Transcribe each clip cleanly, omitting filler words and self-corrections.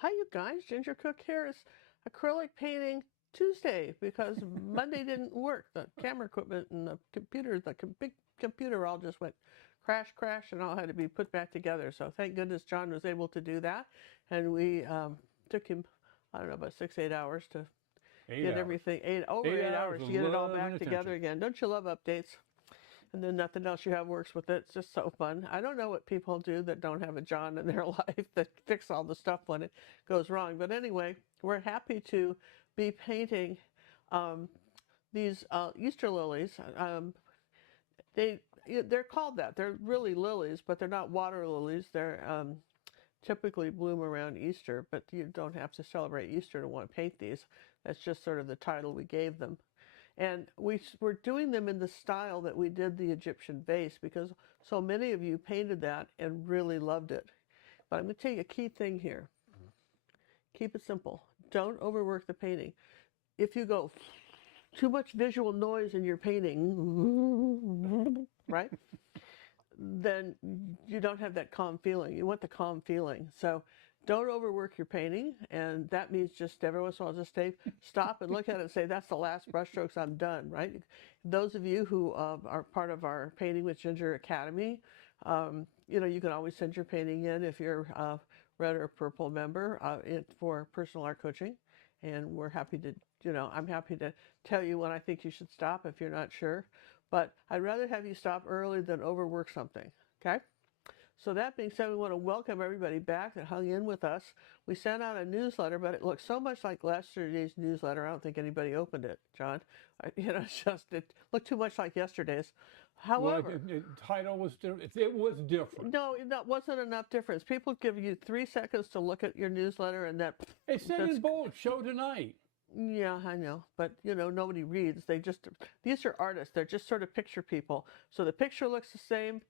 Hi, you guys. Ginger Cook here. It's acrylic painting Tuesday because Monday didn't work. The camera equipment and the computer, big computer all just went crash, and all had to be put back together. So thank goodness John was able to do that. And we took him, I don't know, about 6-8 hours to get everything, over 8 hours to get it all back together again. Don't you love updates? And then nothing else you have works with it. It's just so fun. I don't know what people do that don't have a John in their life that fix all the stuff when it goes wrong. But anyway, we're happy to be painting these Easter lilies. They're called that. They're really lilies, but they're not water lilies. They're typically bloom around Easter, but you don't have to celebrate Easter to want to paint these. That's just sort of the title we gave them. And we're doing them in the style that we did the Egyptian vase because so many of you painted that and really loved it. But I'm going to tell you a key thing here. Keep it simple. Don't overwork the painting. If you go too much visual noise in your painting, right? Then you don't have that calm feeling. You want the calm feeling. So don't overwork your painting, and that means just every once in a while just stop and look at it and say, that's the last brushstrokes, I'm done, right? Those of you who are part of our Painting with Ginger Academy, you can always send your painting in if you're a red or purple member for personal art coaching, and we're happy to, I'm happy to tell you when I think you should stop if you're not sure, but I'd rather have you stop early than overwork something, okay? So that being said, we want to welcome everybody back that hung in with us. We sent out a newsletter, but it looked so much like yesterday's newsletter. I don't think anybody opened it, John. It looked too much like yesterday's. However, the title was different. It was different. No, that wasn't enough difference. People give you 3 seconds to look at your newsletter, and that. It said in bold, show tonight. Yeah, I know, but nobody reads. These are artists. They're just sort of picture people. So the picture looks the same.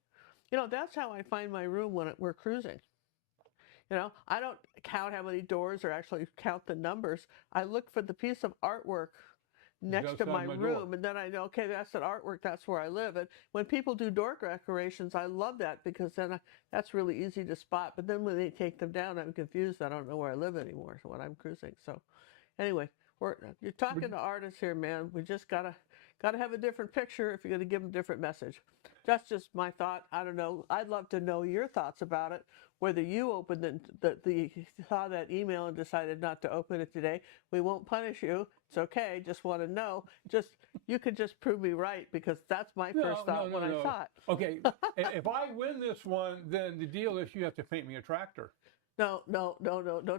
That's how I find my room when we're cruising. I don't count how many doors or actually count the numbers. I look for the piece of artwork next to my room, and then I know, okay, that's an artwork, that's where I live. And when people do door decorations, I love that because then that's really easy to spot. But then when they take them down, I'm confused. I don't know where I live anymore when I'm cruising. So anyway, you're talking to artists here, man. We just gotta have a different picture if you're gonna give them a different message. That's just my thought. I don't know. I'd love to know your thoughts about it. Whether you opened saw that email and decided not to open it today, we won't punish you. It's okay. Just want to know. You could just prove me right because that's my first thought when I saw it. Okay, if I win this one, then the deal is you have to paint me a tractor. No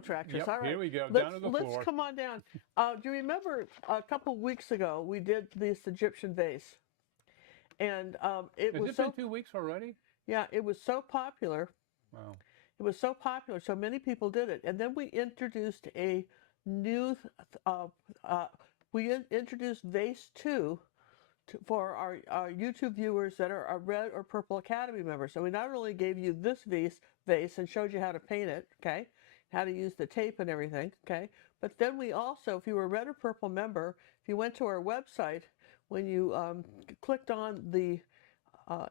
tractors. Yep, all right. Here we go, down to the floor. Let's come on down. Do you remember a couple weeks ago we did this Egyptian vase? And Has it been 2 weeks already? Yeah, it was so popular. Wow. It was so popular, so many people did it. And then we introduced a new, introduced Vase 2 for our YouTube viewers that are our Red or Purple Academy members. So we not only gave you this vase and showed you how to paint it, okay, how to use the tape and everything, okay, but then we also, if you were a Red or Purple member, if you went to our website, when you clicked on the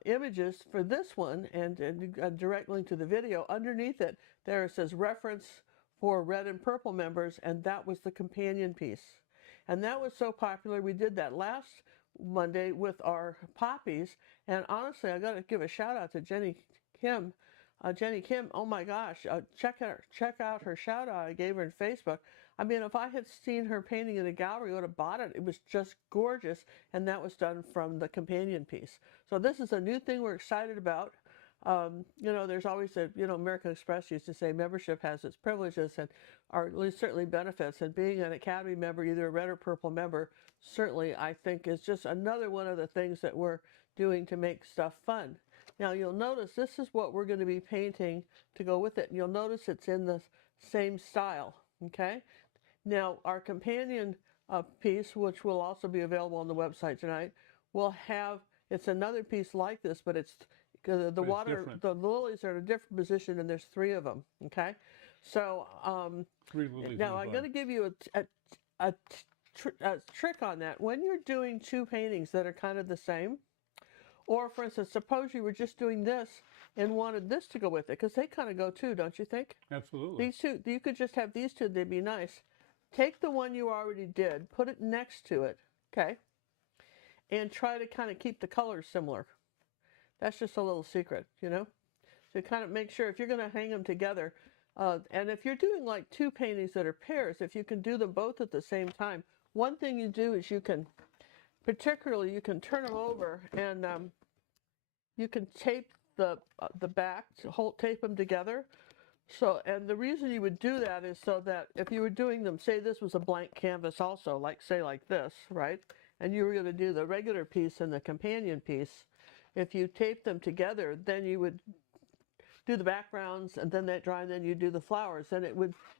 images for this one and a direct link to the video, underneath it there says reference for Red and Purple members, and that was the companion piece. And that was so popular, we did that last Monday with our poppies, and honestly I got to give a shout out to Jenny Kim. Oh my gosh, check out her shout out I gave her on Facebook. I mean, if I had seen her painting in a gallery, I would have bought it. It was just gorgeous, and that was done from the companion piece. So this is a new thing we're excited about. There's always American Express used to say membership has its privileges and certainly benefits, and being an Academy member, either a Red or Purple member, certainly I think is just another one of the things that we're doing to make stuff fun. Now you'll notice this is what we're going to be painting to go with it. And you'll notice it's in the same style, okay? Now our companion piece, which will also be available on the website tonight, will have, it's another piece like this, but it's the lilies are in a different position, and there's 3 of them, okay? So 3 lilies. now I'm going to give you a trick on that. When you're doing 2 paintings that are kind of the same, or for instance, suppose you were just doing this and wanted this to go with it, because they kind of go too, don't you think? Absolutely. These two, you could just have these two, they'd be nice. Take the one you already did, put it next to it, okay? And try to kind of keep the colors similar. That's just a little secret, you know? So kind of make sure if you're going to hang them together, and if you're doing like two paintings that are pairs, if you can do them both at the same time, one thing you do is you can, particularly you can turn them over and you can tape the back, tape them together. So, and the reason you would do that is so that if you were doing them, say this was a blank canvas also, like say like this, right? And you were going to do the regular piece and the companion piece. If you tape them together, then you would do the backgrounds and then that dry, and then you do the flowers, and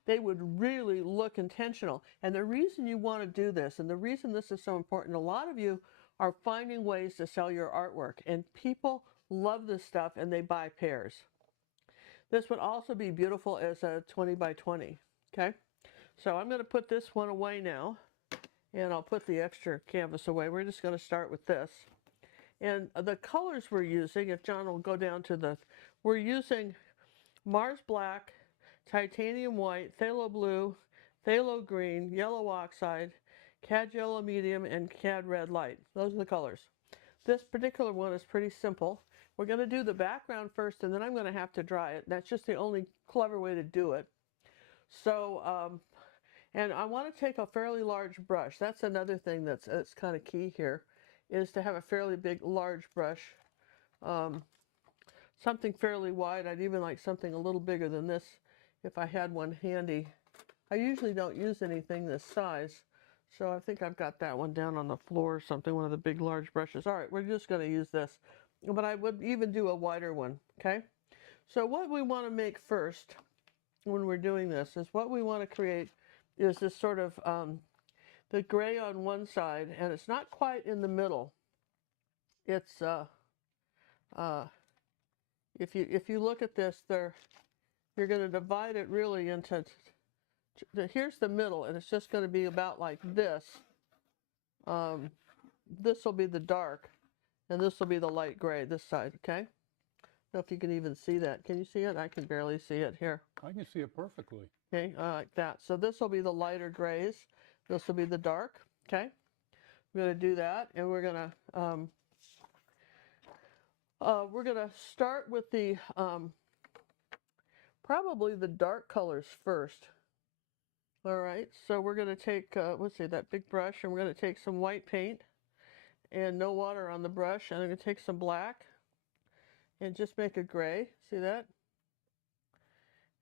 they would really look intentional. And the reason you want to do this, and the reason this is so important, a lot of you are finding ways to sell your artwork, and people love this stuff and they buy pairs. This would also be beautiful as a 20 by 20, okay? So I'm going to put this one away now, and I'll put the extra canvas away. We're just going to start with this. And the colors we're using, if John will go down to the, we're using Mars Black, Titanium White, Phthalo Blue, Phthalo Green, Yellow Oxide, Cad Yellow Medium, and Cad Red Light. Those are the colors. This particular one is pretty simple. We're going to do the background first, and then I'm going to have to dry it. That's just the only clever way to do it. So, and I want to take a fairly large brush. That's another thing that's kind of key here, is to have a fairly big, large brush. Something fairly wide. I'd even like something a little bigger than this if I had one handy. I usually don't use anything this size, so I think I've got that one down on the floor or something, one of the big, large brushes. All right, we're just going to use this. But I would even do a wider one, okay? So what we want to make first when we're doing this is what we want to create is this sort of the gray on one side, and it's not quite in the middle. It's if you look at this, you're going to divide it really into. Here's the middle, and it's just going to be about like this. This will be the dark, and this will be the light gray, this side, okay? I don't know if you can even see that. Can you see it? I can barely see it here. I can see it perfectly. Okay, like that. So this will be the lighter grays. This will be the dark, okay? We're going to do that, and we're going to start with the, probably the dark colors first. All right, so we're going to take, let's see, that big brush, and we're going to take some white paint and no water on the brush, and I'm going to take some black and just make a gray. See that?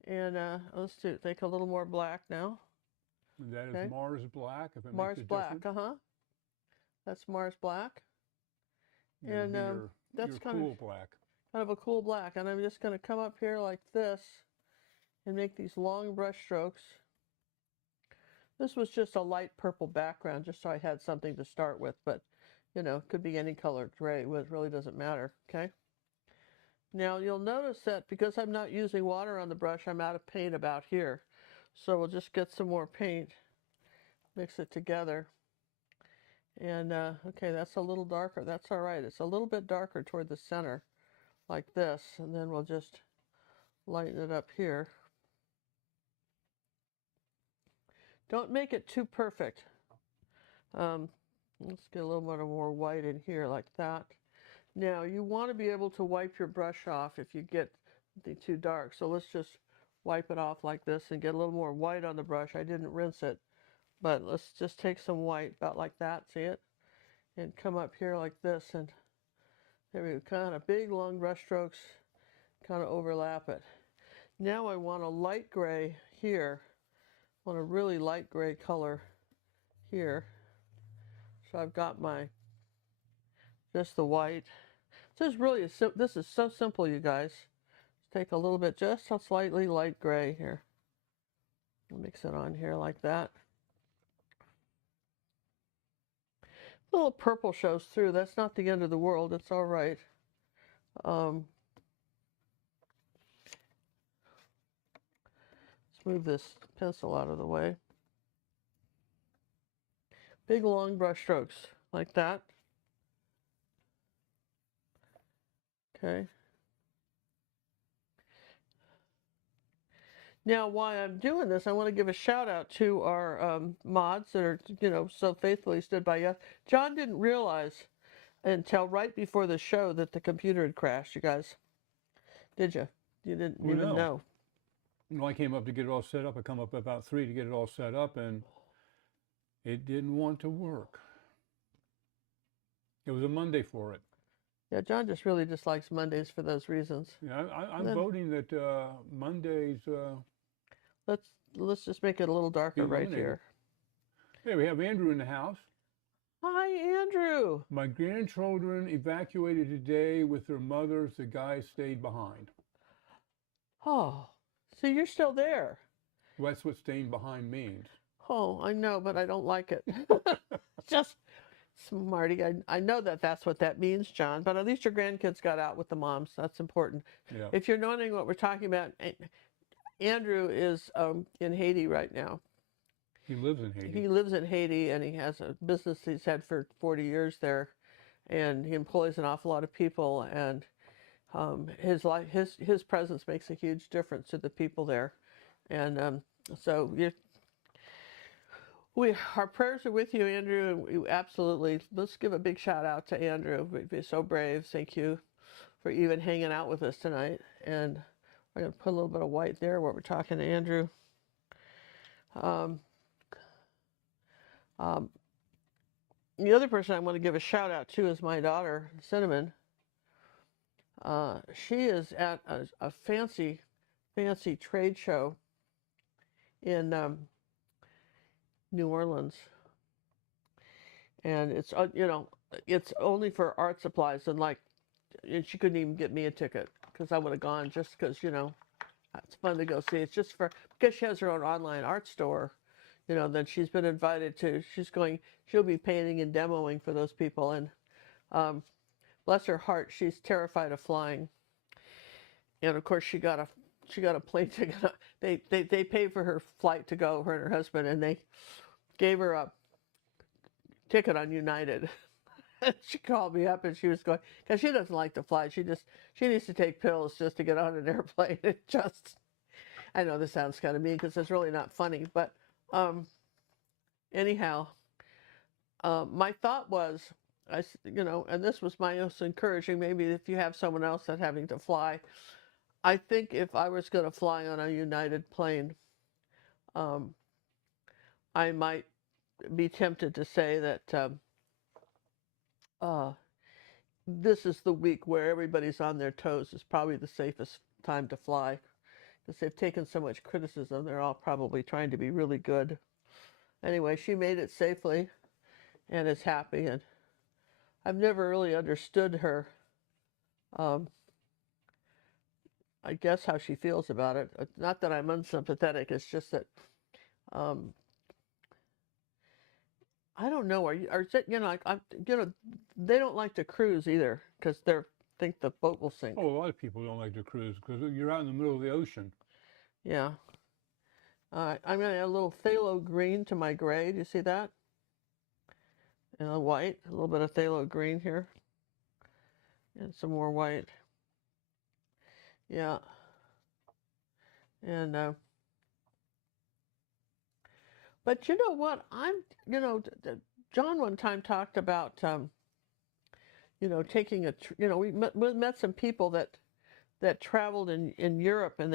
And let's take a little more black now. And that is Mars Black, if it Mars makes a Black, difference. That's Mars Black. And that's your kind cool black. Kind of a cool black. And I'm just going to come up here like this and make these long brush strokes. This was just a light purple background, just so I had something to start with, but you know, it could be any color gray. It really doesn't matter, okay? Now you'll notice that because I'm not using water on the brush, I'm out of paint about here. So we'll just get some more paint, mix it together. And okay, that's a little darker. That's all right. It's a little bit darker toward the center, like this. And then we'll just lighten it up here. Don't make it too perfect. Let's get a little bit more white in here, like that. Now, you want to be able to wipe your brush off if you get too dark. So let's just wipe it off like this and get a little more white on the brush. I didn't rinse it, but let's just take some white, about like that, see it? And come up here like this, and there we go, kind of big, long brush strokes, kind of overlap it. Now I want a light gray here. I want a really light gray color here. So I've got just the white. This is so simple, you guys. Let's take a little bit, just a slightly light gray here. Mix it on here like that. A little purple shows through. That's not the end of the world. It's all right. Let's move this pencil out of the way. Big long brush strokes like that. Okay. Now, while I'm doing this, I want to give a shout out to our mods that are, so faithfully stood by us. John didn't realize until right before the show that the computer had crashed, you guys. Did you? You didn't Well, even no. know. I came up to get it all set up. I come up about 3 to get it all set up, and it didn't want to work. It was a Monday for it. Yeah, John just really dislikes Mondays for those reasons. Yeah, I'm voting that Mondays Let's just make it a little be darker right eliminated. here. Hey, we have Andrew in the house. Hi, Andrew. My grandchildren evacuated today with their mothers. The guys stayed behind. Oh, so you're still there. Well, that's what staying behind means. Oh, I know, but I don't like it. Just smarty. I know that that's what that means, John, but at least your grandkids got out with the moms. That's important. Yeah. If you're wondering what we're talking about, Andrew is in Haiti right now. He lives in Haiti. He lives in Haiti, and he has a business he's had for 40 years there, and he employs an awful lot of people, and his presence makes a huge difference to the people there, and so our prayers are with you, Andrew, and we absolutely, let's give a big shout out to Andrew. You're so brave. Thank you for even hanging out with us tonight. And I'm going to put a little bit of white there while we're talking to Andrew. The other person I want to give a shout out to is my daughter, Cinnamon. She is at a fancy trade show in New Orleans, and it's it's only for art supplies, and she couldn't even get me a ticket because I would have gone just because it's fun to go see. It's just because she has her own online art store, then she's been invited to. She'll be painting and demoing for those people, and bless her heart, she's terrified of flying, and of course she got a plane ticket. They paid for her flight to go, her and her husband, and they gave her a ticket on United. She called me up and she was going, because she doesn't like to fly. She needs to take pills just to get on an airplane. I know this sounds kind of mean because it's really not funny, but anyhow, my thought was, and this was my most encouraging, maybe if you have someone else that's having to fly, I think if I was going to fly on a United plane, I might be tempted to say that this is the week where everybody's on their toes. Is probably the safest time to fly because they've taken so much criticism. They're all probably trying to be really good. Anyway, she made it safely and is happy, and I've never really understood her, I guess, how she feels about it. Not that I'm unsympathetic, it's just that I don't know. They don't like to cruise either because they think the boat will sink. Oh, a lot of people don't like to cruise because you're out in the middle of the ocean. Yeah. I'm going to add a little phthalo green to my gray. Do you see that? And a white, a little bit of phthalo green here. And some more white. Yeah. And, but you know what? John one time talked about, taking we met some people that traveled in Europe, and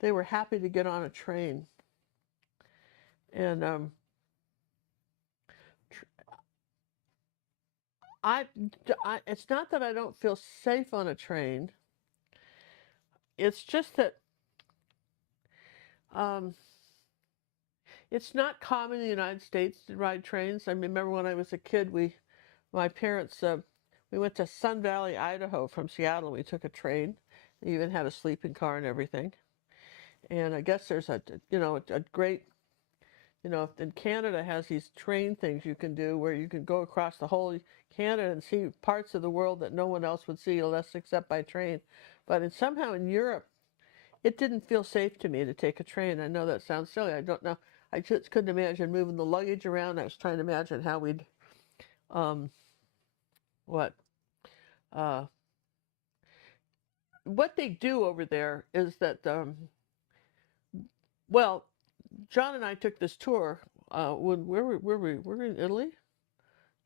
they were happy to get on a train. And it's not that I don't feel safe on a train. It's just that it's not common in the United States to ride trains. I remember when I was a kid, my parents, we went to Sun Valley, Idaho from Seattle. We took a train. We even had a sleeping car and everything. And I guess there's a great, in Canada has these train things you can do where you can go across the whole Canada and see parts of the world that no one else would see unless except by train. But somehow in Europe, it didn't feel safe to me to take a train. I know that sounds silly. I don't know. I just couldn't imagine moving the luggage around. I was trying to imagine how we'd, what they do over there is that Well, John and I took this tour. Where were we? Were we in Italy?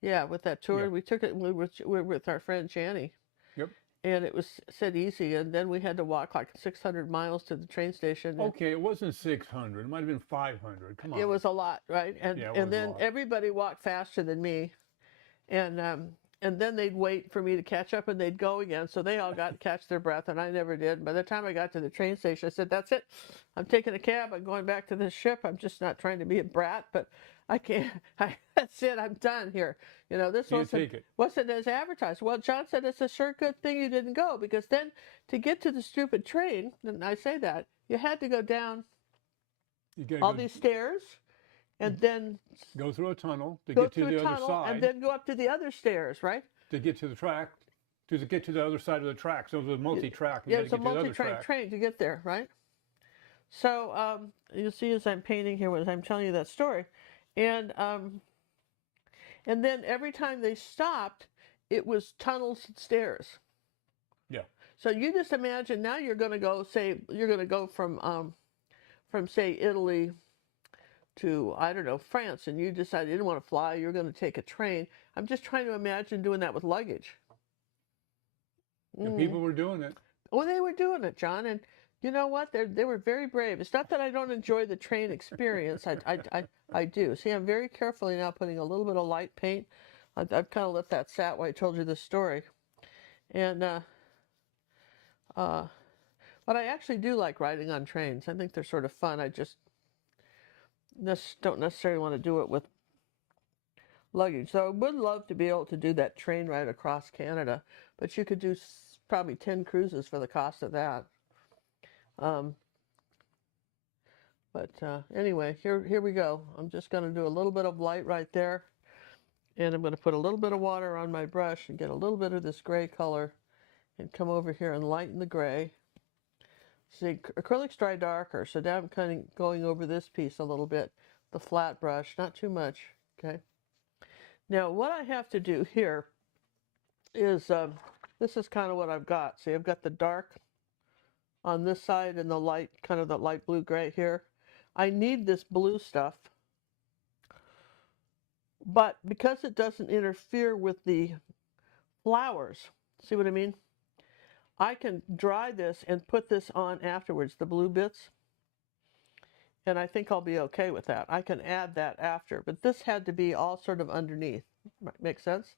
Yeah, with that tour, Yeah. we took it. We were with our friend Janny, Yep. and it was said easy. And then we had to walk like 600 miles to the train station. And Okay, it wasn't 600. It might have been 500. Come it on. was a lot, right? Yeah, it And was a then lot. everybody walked faster than me, and then they'd wait for me to catch up, and they'd go again. So they all got to catch their breath, and I never did. By the time I got to the train station, I said, "That's it. I'm taking a cab. I'm going back to the ship. I'm just not trying to be a brat, but I can't. That's it. I'm done here. You know, this Can't take it. wasn't as advertised." Well, John said it's a sure good thing you didn't go, because then to get to the stupid train, and I say that, you had to go down You gotta all go, these stairs, and then go through a tunnel to go get to through a the other tunnel, side, and then go up to the other stairs, right? to get to the track, to get to the other side of the track. So it was a multi-track. You Yeah, gotta it's a get to the other multi-train track. train to get there, right? So you see, as I'm painting here, as I'm telling you that story, and then every time they stopped, it was tunnels and stairs. Yeah. So you just imagine now you're going to go from say Italy to, I don't know, France, and you decided you didn't want to fly, you're going to take a train. I'm just trying to imagine doing that with luggage. And people were doing it. Well, they were doing it, John, and you know what? They were very brave. It's not that I don't enjoy the train experience. I do. See, I'm very carefully now putting a little bit of light paint. I've kind of let that sat while I told you this story, and but I actually do like riding on trains. I think they're sort of fun. I just don't necessarily want to do it with luggage. So I would love to be able to do that train ride across Canada, but you could do probably 10 cruises for the cost of that. Anyway, here we go. I'm just going to do a little bit of light right there, and I'm going to put a little bit of water on my brush and get a little bit of this gray color and come over here and lighten the gray. See, acrylics dry darker, so now I'm kind of going over this piece a little bit, the flat brush, not too much, okay? Now, what I have to do here is, this is kind of what I've got. See, I've got the dark on this side and the light, kind of the light blue gray here. I need this blue stuff, but because it doesn't interfere with the flowers, see what I mean? I can dry this and put this on afterwards, the blue bits, and I think I'll be okay with that. I can add that after, but this had to be all sort of underneath. Make sense?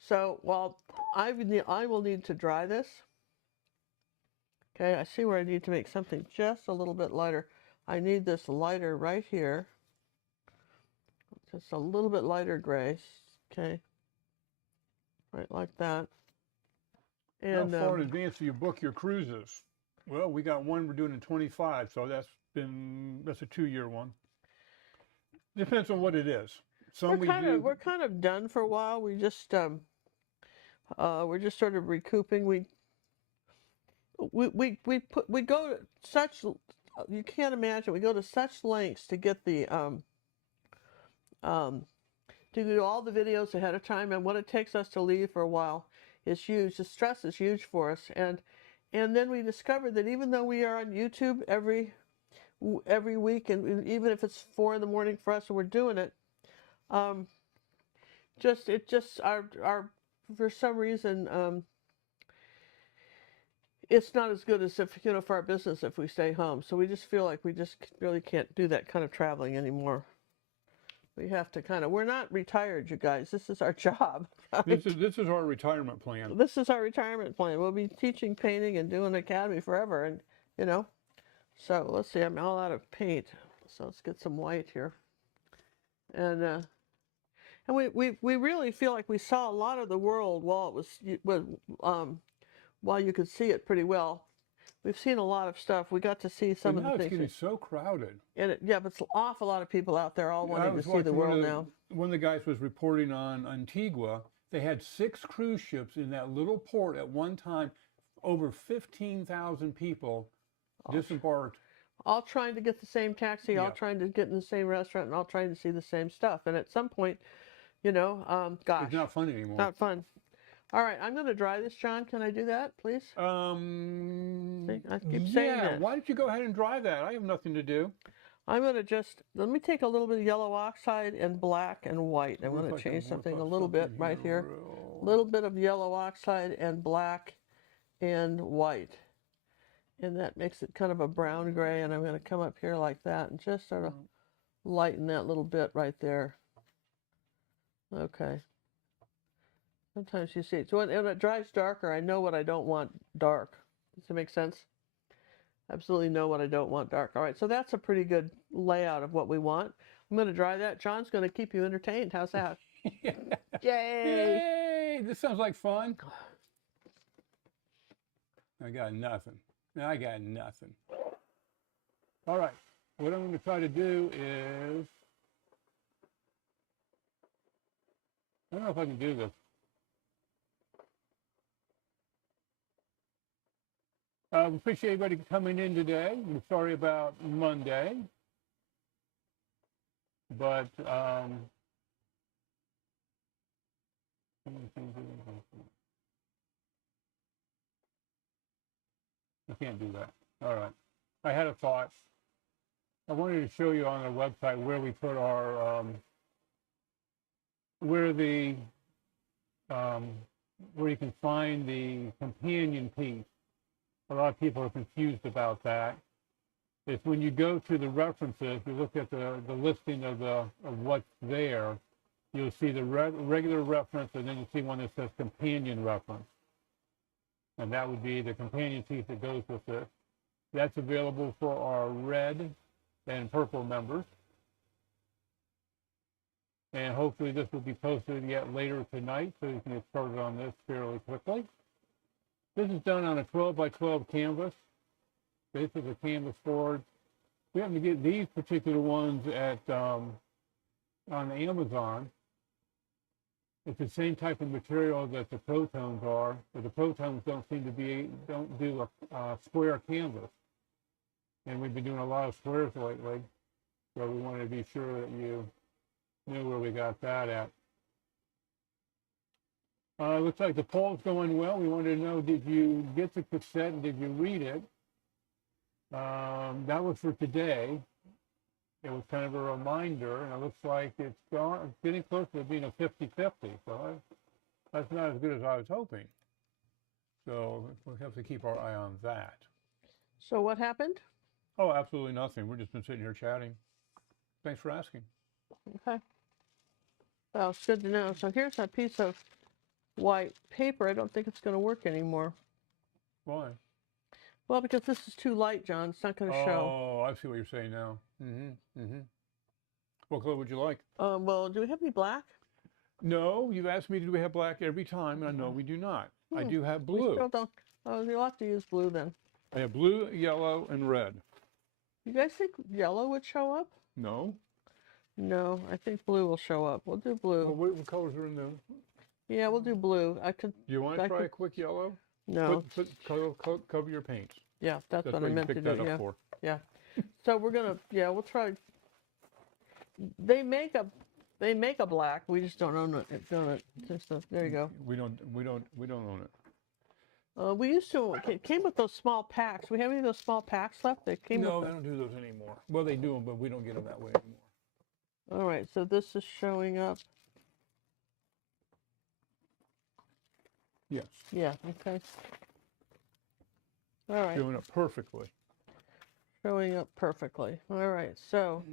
So while I will need to dry this. Okay, I see where I need to make something just a little bit lighter. I need this lighter right here. Just a little bit lighter gray. Okay. Right like that. And How far in advance do you book your cruises? Well, we got one we're doing in 25, so that's a 2-year one. Depends on what it is. Some we're kind of done for a while. We just we're just sort of recouping. We go to such, you can't imagine, we go to such lengths to get the to do all the videos ahead of time, and what it takes us to leave for a while is huge. The stress is huge for us, and then we discovered that even though we are on YouTube every week, and even if it's 4 in the morning for us and we're doing it, our for some reason it's not as good as if, you know, for our business if we stay home. So we just feel like we just really can't do that kind of traveling anymore. We have to we're not retired, you guys. This is our job. Right? This is our retirement plan. This is our retirement plan. We'll be teaching painting and doing academy forever, and you know. So let's see. I'm all out of paint, so let's get some white here. And we really feel like we saw a lot of the world while while you could see it pretty well. We've seen a lot of stuff. We got to see some of the things. Now it's getting so crowded. And yeah, but it's an awful lot of people out there all wanting to see the world now. One of the guys was reporting on Antigua. They had 6 cruise ships in that little port at one time. Over 15,000 people disembarked. All trying to get the same taxi, all trying to get in the same restaurant, and all trying to see the same stuff. And at some point, you know, gosh. It's not fun anymore. Not fun. All right, I'm going to dry this, John. Can I do that, please? See, I keep saying that. Why don't you go ahead and dry that? I have nothing to do. I'm going to just, let me take a little bit of yellow oxide and black and white. I'm going to change something a little bit right here. A little bit of yellow oxide and black and white. And that makes it kind of a brown gray, and I'm going to come up here like that and just sort of lighten that little bit right there. Okay. Sometimes you see it. So when it dries darker, I know what I don't want dark. Does that make sense? Absolutely know what I don't want dark. All right, so that's a pretty good layout of what we want. I'm going to dry that. John's going to keep you entertained. How's that? Yeah. Yay! Yay! This sounds like fun. I got nothing. I got nothing. All right. What I'm going to try to do is, I don't know if I can do this. Appreciate everybody coming in today. I'm sorry about Monday, but I can't do that. All right. I had a thought. I wanted to show you on our website where we put our, where you can find the companion piece. A lot of people are confused about that. It's when you go to the references, you look at the listing of what's there, you'll see the regular reference, and then you see one that says companion reference. And that would be the companion piece that goes with this. That's available for our red and purple members. And hopefully this will be posted yet later tonight, so you can get started on this fairly quickly. This is done on a 12 by 12 canvas. This is a canvas board. We happen to get these particular ones at on Amazon. It's the same type of material that the Protones are, but the Protones don't do a square canvas. And we've been doing a lot of squares lately, so we wanted to be sure that you knew where we got that at. Looks like the poll's going well. We wanted to know, did you get the cassette and did you read it? That was for today. It was kind of a reminder, and it looks like it's getting close to being a 50-50. So that's not as good as I was hoping. So we'll have to keep our eye on that. So what happened? Oh, absolutely nothing. We've just been sitting here chatting. Thanks for asking. Okay. Well, it's good to know. So here's a piece of white paper. I don't think it's going to work anymore. Why? Well, because this is too light, John. It's not going to show. Oh, I see what you're saying now. What color would you like? Well, do we have any black? No, you've asked me, do we have black every time? And I know we do not. I do have blue. We still don't. Oh, you'll have to use blue then. I have blue, yellow, and red. You guys think yellow would show up? No. No, I think blue will show up. We'll do blue. Well, what colors are in there? Yeah, we'll do blue. I could. Do you want to try a quick yellow? No. Cover your paints. Yeah, that's what I meant to do. Yeah. For. Yeah. So we're gonna. Yeah, we'll try. They make a black. We just don't own it. There you go. We don't own it. We used to. It came with those small packs. We have any of those small packs left? They came. No, with they don't do those anymore. Well, they do them, but we don't get them that way anymore. All right. So this is showing up. Yes. Yeah. Okay. All right. Showing up perfectly. Showing up perfectly. All right. So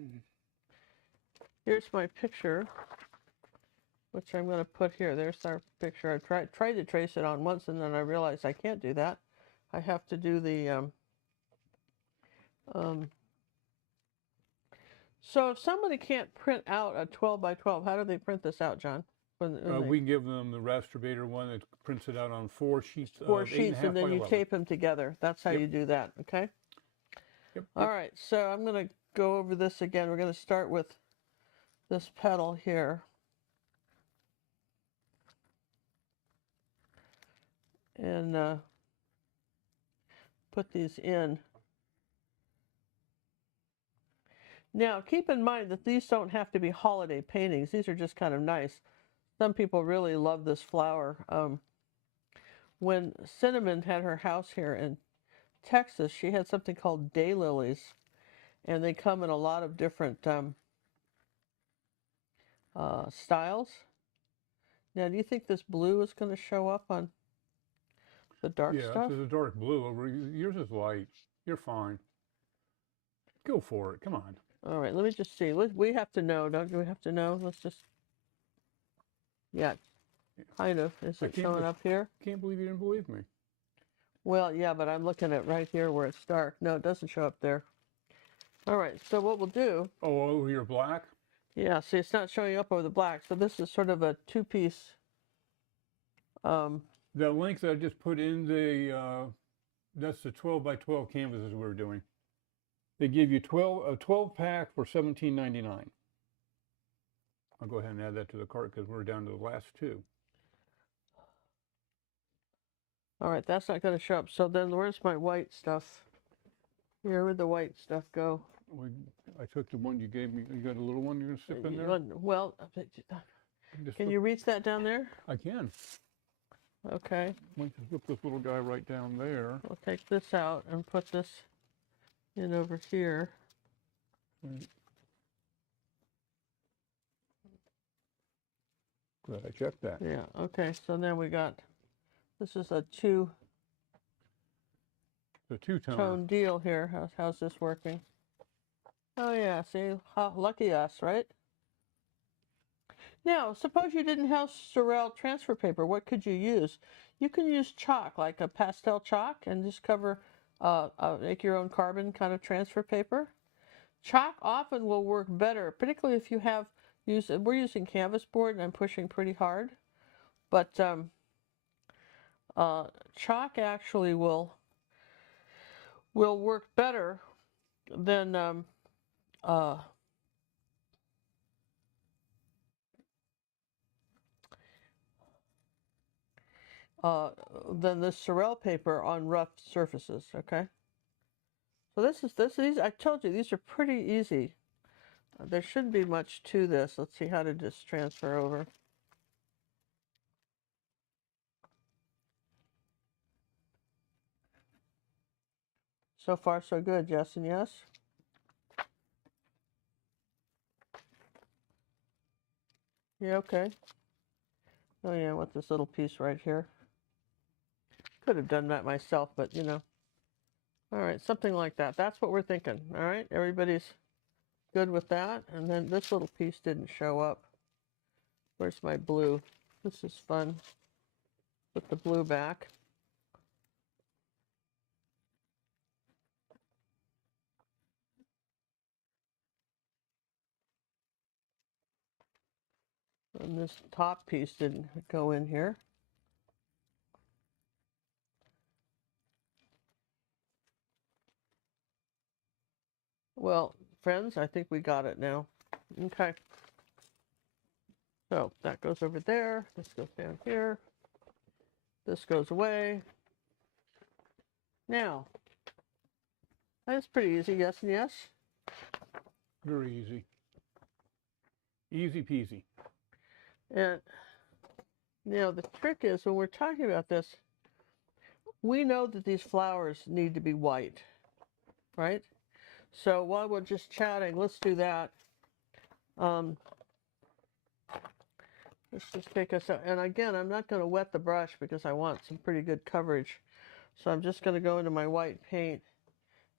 here's my picture, which I'm going to put here. There's our picture. I tried to trace it on once, and then I realized I can't do that. I have to do the. So if somebody can't print out a 12 by 12, how do they print this out, John? We give them the Rasturbator one that prints it out on 4 sheets. 4 sheets, and then you tape them together. That's how you do that, okay? Yep. All right, so I'm going to go over this again. We're going to start with this petal here. And put these in. Now, keep in mind that these don't have to be holiday paintings. These are just kind of nice. Some people really love this flower. When Cinnamon had her house here in Texas, she had something called daylilies. and they come in a lot of different styles. Now, do you think this blue is going to show up on the dark Yeah, stuff? this is a dark blue. Over yours is light. You're fine. Go for it. Come on. All right, let me just see. We have to know, don't we have to know? Let's just, yeah, kind of. Is it showing up here? Can't believe you didn't believe me. Well, yeah, but I'm looking at right here where it's dark. No, it doesn't show up there. All right, so what we'll do. Oh, over your black? Yeah, see, it's not showing up over the black. So this is sort of a two-piece. That link that I just put in the, that's the 12 by 12 canvases we were doing. They give you a 12 pack for $17.99. I'll go ahead and add that to the cart because we're down to the last two. All right, that's not going to show up. So then where's my white stuff? Here, where'd the white stuff go? I took the one you gave me. You got a little one you're going to stick in there? Well, can you reach that down there? I can. Okay. Let me just whip this little guy right down there. We'll take this out and put this in over here. Right. Glad I checked that. Yeah, okay, so then we got, this is a two-tone deal here. How's this working? Oh yeah, see, how lucky us, right? Now, suppose you didn't have Sorel transfer paper, what could you use? You can use chalk, like a pastel chalk, and just cover, make your own carbon kind of transfer paper. Chalk often will work better, particularly if you have we're using canvas board and I'm pushing pretty hard, but chalk actually will work better than this Sorel paper on rough surfaces. Okay, so these I told you these are pretty easy. There shouldn't be much to this. Let's see how to just transfer over. So far, so good. Yes and yes. Yeah, okay. Oh yeah, I want this little piece right here. Could have done that myself, but you know. All right, something like that. That's what we're thinking. All right, everybody's good with that. And then this little piece didn't show up. Where's my blue? This is fun. Put the blue back. And this top piece didn't go in here. Well, friends, I think we got it now. Okay. So that goes over there. This goes down here. This goes away. Now, that's pretty easy, yes and yes? Very easy. Easy peasy. And now the trick is when we're talking about this, we know that these flowers need to be white, right? So while we're just chatting, let's do that. Let's just take us out. And again, I'm not going to wet the brush because I want some pretty good coverage. So I'm just going to go into my white paint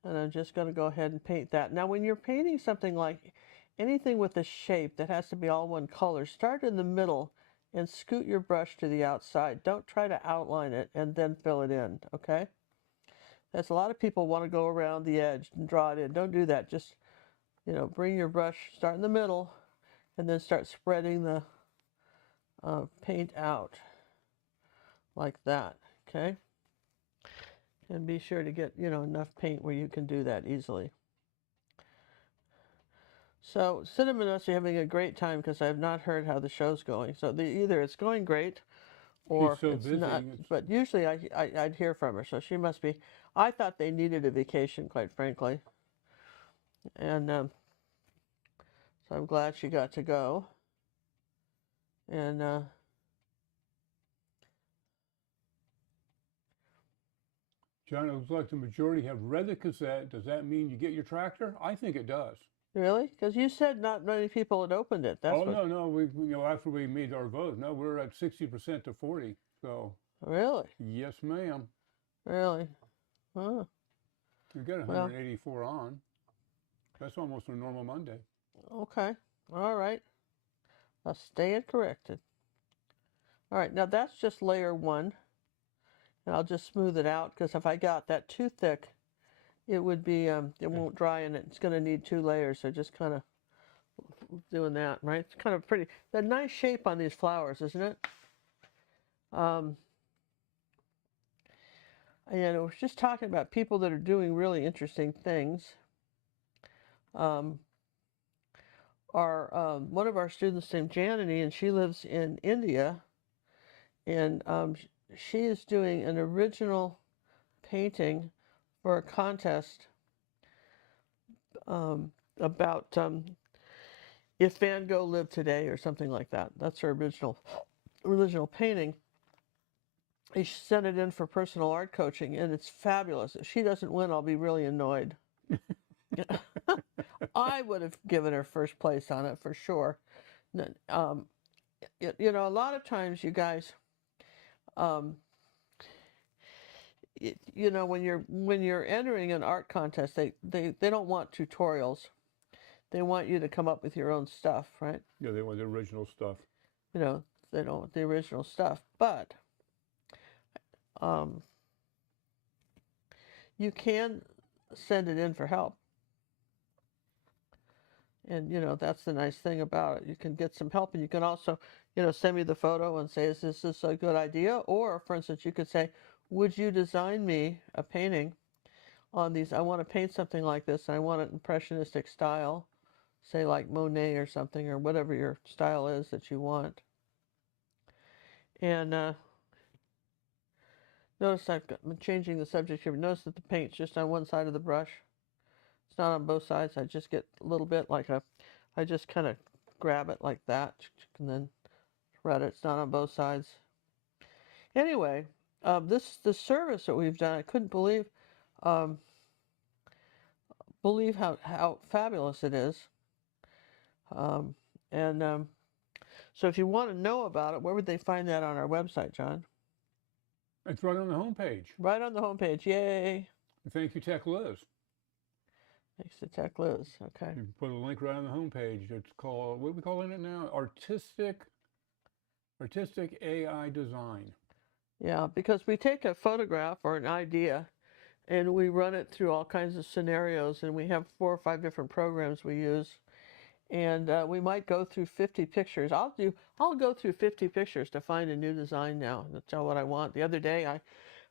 and I'm just going to go ahead and paint that. Now, when you're painting something like anything with a shape that has to be all one color, start in the middle and scoot your brush to the outside. Don't try to outline it and then fill it in, okay? That's a lot of people want to go around the edge and draw it in. Don't do that. Just, you know, bring your brush, start in the middle, and then start spreading the paint out like that, okay? And be sure to get, you know, enough paint where you can do that easily. So, Cinnamon must be having a great time because I have not heard how the show's going. So either it's going great or so it's busy. not. But usually I'd hear from her, so she must be. I thought they needed a vacation, quite frankly. And so I'm glad she got to go. And John, it looks like the majority have read the cassette. Does that mean you get your tractor? I think it does. Really? Because you said not many people had opened it. That's Oh, what. no, after we made our vote, no, we're at 60% to 40. So, Really? yes, ma'am. Really? Huh. We got Well, 184 on. That's almost a normal Monday. okay. All right. I'll stay corrected. All right. Now that's just layer one. And I'll just smooth it out because if I got that too thick, it would be, it won't dry and it's going to need 2 layers. So just kind of doing that, right? It's kind of pretty. The nice shape on these flowers, isn't it? And I was just talking about people that are doing really interesting things. One of our students named Janani, and she lives in India, and she is doing an original painting for a contest about if Van Gogh lived today or something like that. That's her original painting. She sent it in for personal art coaching, and it's fabulous. If she doesn't win, I'll be really annoyed. I would have given her first place on it for sure. You know, a lot of times, you guys, you know, when you're entering an art contest, they don't want tutorials. They want you to come up with your own stuff, right? Yeah, they want the original stuff. You know, they don't want the original stuff, but you can send it in for help. And, you know, that's the nice thing about it. You can get some help, and you can also, you know, send me the photo and say, is this a good idea? Or, for instance, you could say, would you design me a painting on these? I want to paint something like this, and I want an impressionistic style, say like Monet or something, or whatever your style is that you want. And notice I'm changing the subject here. Notice that the paint's just on one side of the brush. It's not on both sides. I just get a little bit like I just kind of grab it like that and then spread it. It's not on both sides. Anyway, the service that we've done, I couldn't believe how fabulous it is. So if you want to know about it, where would they find that on our website, John? It's right on the homepage. Right on the homepage. Yay. Thank you, Tech Liz. Thanks to Tech Liz. Okay. You can put a link right on the homepage. It's called, what are we calling it now? Artistic AI design. Yeah, because we take a photograph or an idea and we run it through all kinds of scenarios, and we have 4 or 5 different programs we use. And we might go through 50 pictures. I'll go through 50 pictures to find a new design now. That's what I want. The other day I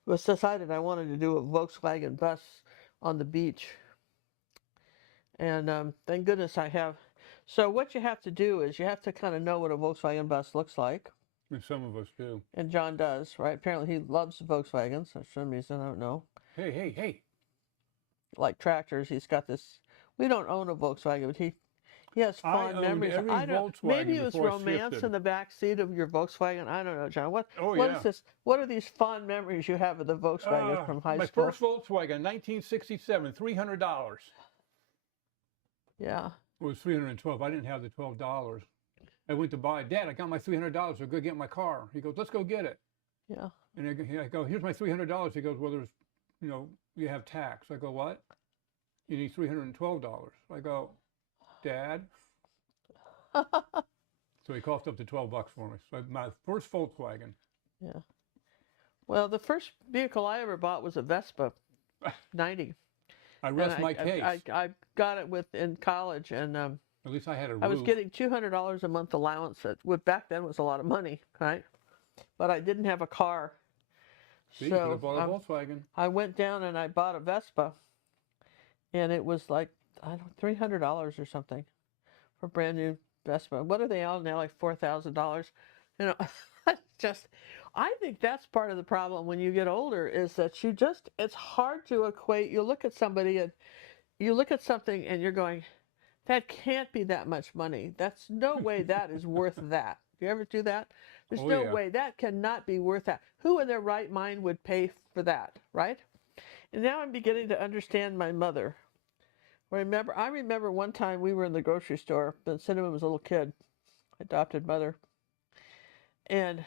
decided I wanted to do a Volkswagen bus on the beach. And thank goodness I have. So what you have to do is you have to kind of know what a Volkswagen bus looks like. And some of us do. And John does, right? Apparently he loves Volkswagens for some reason. I don't know. Hey. Like tractors, he's got this. We don't own a Volkswagen, but he has fond memories. I don't. Maybe it was romance in the back seat of your Volkswagen. I don't know, John. What is this? What are these fond memories you have of the Volkswagen from high school? My first Volkswagen, 1967, $300. Yeah. It was $312. I didn't have the $12. I went to buy. Dad, I got my $300. I'll go get my car. He goes, let's go get it. Yeah. And I go, here's my $300. He goes, well, there's, you know, you have tax. I go, what? You need $312. I go, Dad. So he coughed up to $12 for me. So my first Volkswagen. Yeah. Well, the first vehicle I ever bought was a Vespa, 90. I rest my case. I got it in college, and at least I had a roof. I was getting $200 a month allowance. That back then was a lot of money, right? But I didn't have a car. So you could have bought a Volkswagen. I went down and I bought a Vespa, and it was like, I don't know, $300 or something for a brand new Vespa. What are they all now, like $4,000? You know, I think that's part of the problem when you get older, is that it's hard to equate. You look at somebody and you look at something and you're going, that can't be that much money. That's no way that is worth that. Do you ever do that? There's no way that cannot be worth that. Who in their right mind would pay for that, right? And now I'm beginning to understand my mother. I remember one time we were in the grocery store, when Cinnamon was a little kid, adopted mother. And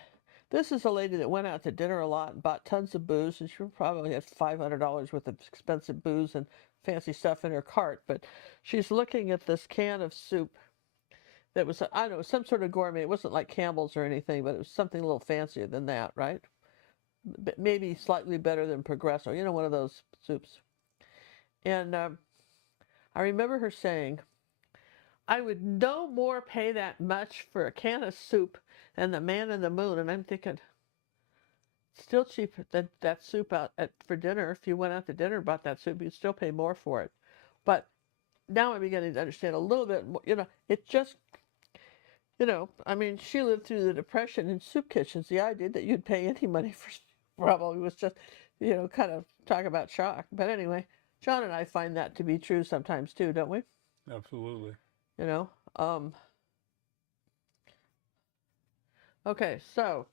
this is a lady that went out to dinner a lot and bought tons of booze, and she probably had $500 worth of expensive booze and fancy stuff in her cart. But she's looking at this can of soup that was, I don't know, some sort of gourmet. It wasn't like Campbell's or anything, but it was something a little fancier than that, right? Maybe slightly better than Progresso, one of those soups. And I remember her saying, I would no more pay that much for a can of soup than the Man in the Moon. And I'm thinking, still cheaper than that soup for dinner. If you went out to dinner and bought that soup, you'd still pay more for it. But now I'm beginning to understand a little bit more. It just, I mean, she lived through the Depression in soup kitchens. The idea that you'd pay any money for probably was just, kind of talk about shock. But anyway, John and I find that to be true sometimes too, don't we? Absolutely. Okay, so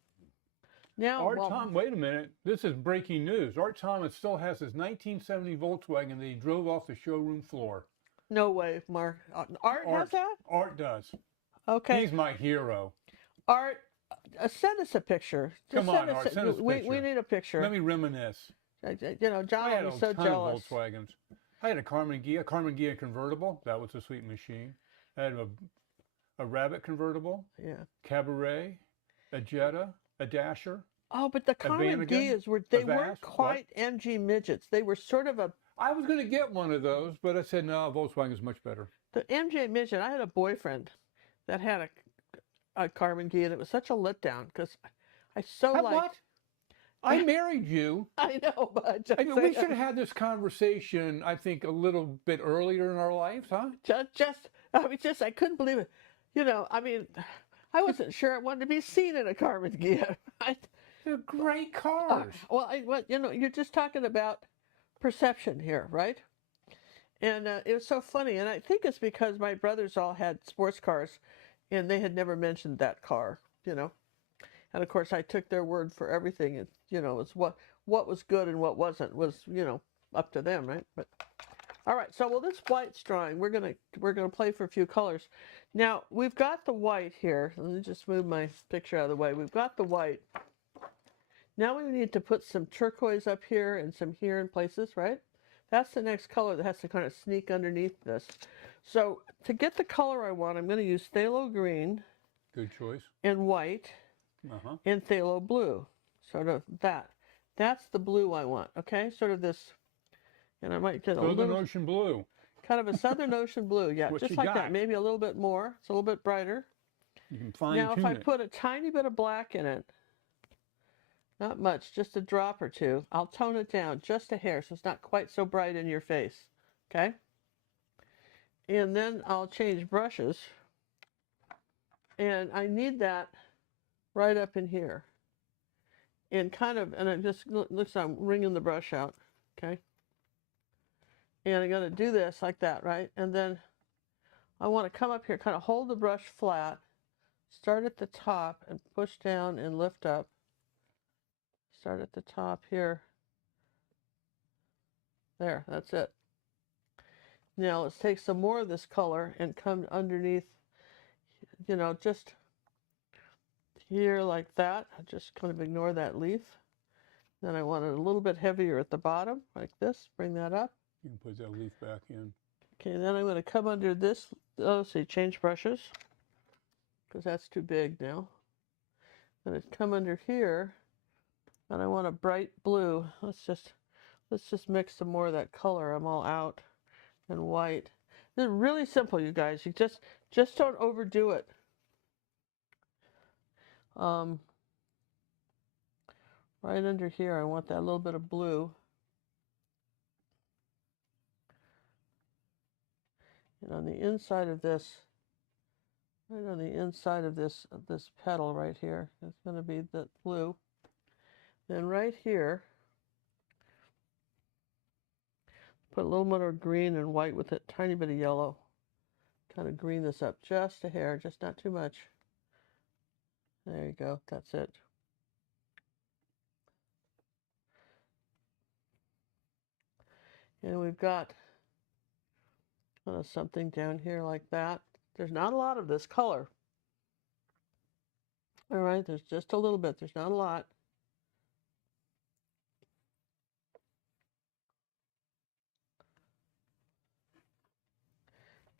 now Art Tom, wait a minute. This is breaking news. Art Thomas still has his 1970 Volkswagen that he drove off the showroom floor. No way, Mark. Art has that? Art does. Okay. He's my hero. Art, send us a picture. Come on, Art, send us a picture. We need a picture. Let me reminisce. John will be so jealous. Volkswagens. I had a Carmen Ghia convertible. That was a sweet machine. I had a Rabbit convertible. Yeah. Cabaret, a Jetta, a Dasher. Oh, but the Carmen Ghias weren't quite MG midgets. They were sort of a... I was going to get one of those, but I said, no, Volkswagen is much better. The MJ midget, I had a boyfriend that had a Carmen Ghia, and it was such a letdown because I liked... What? I married you. I know, but we should have had this conversation, I think, a little bit earlier in our lives, huh? I couldn't believe it. I wasn't sure I wanted to be seen in a Carmen Ghia. They're great cars. You're just talking about perception here, right? And it was so funny, and I think it's because my brothers all had sports cars, and they had never mentioned that car, And of course, I took their word for everything. It's what was good and what wasn't was, up to them, right? But all right, so this white's drying. We're gonna play for a few colors. Now we've got the white here. Let me just move my picture out of the way. We've got the white. Now we need to put some turquoise up here and some here in places, right? That's the next color that has to kind of sneak underneath this. So to get the color I want, I'm going to use phthalo green. Good choice. And white. And phthalo blue. Sort of that. That's the blue I want, okay? Sort of this, and I might get a little... Southern Ocean blue. Kind of a Southern Ocean blue, yeah. Just like that. Maybe a little bit more. It's a little bit brighter. You can fine-tune it. Now, if I put a tiny bit of black in it, not much, just a drop or two, I'll tone it down just a hair so it's not quite so bright in your face, okay? And then I'll change brushes. And I need that right up in here. And it just looks like I'm wringing the brush out, okay? And I'm going to do this like that, right? And then I want to come up here, kind of hold the brush flat, start at the top and push down and lift up. Start at the top here. There, that's it. Now let's take some more of this color and come underneath, just here like that. I just kind of ignore that leaf. Then I want it a little bit heavier at the bottom, like this. Bring that up. You can put that leaf back in. Okay, then I'm going to come under this. Change brushes, because that's too big now. I'm going to come under here, and I want a bright blue. Let's just mix some more of that color. I'm all out, and white. This is really simple, you guys. You just don't overdo it. Right under here, I want that little bit of blue. And on the inside of this, right on the inside of this petal right here, it's going to be the blue. Then right here, put a little bit of green and white with a tiny bit of yellow. Kind of green this up just a hair, just not too much. There you go, that's it. And we've got something down here like that. There's not a lot of this color. All right, there's just a little bit. There's not a lot.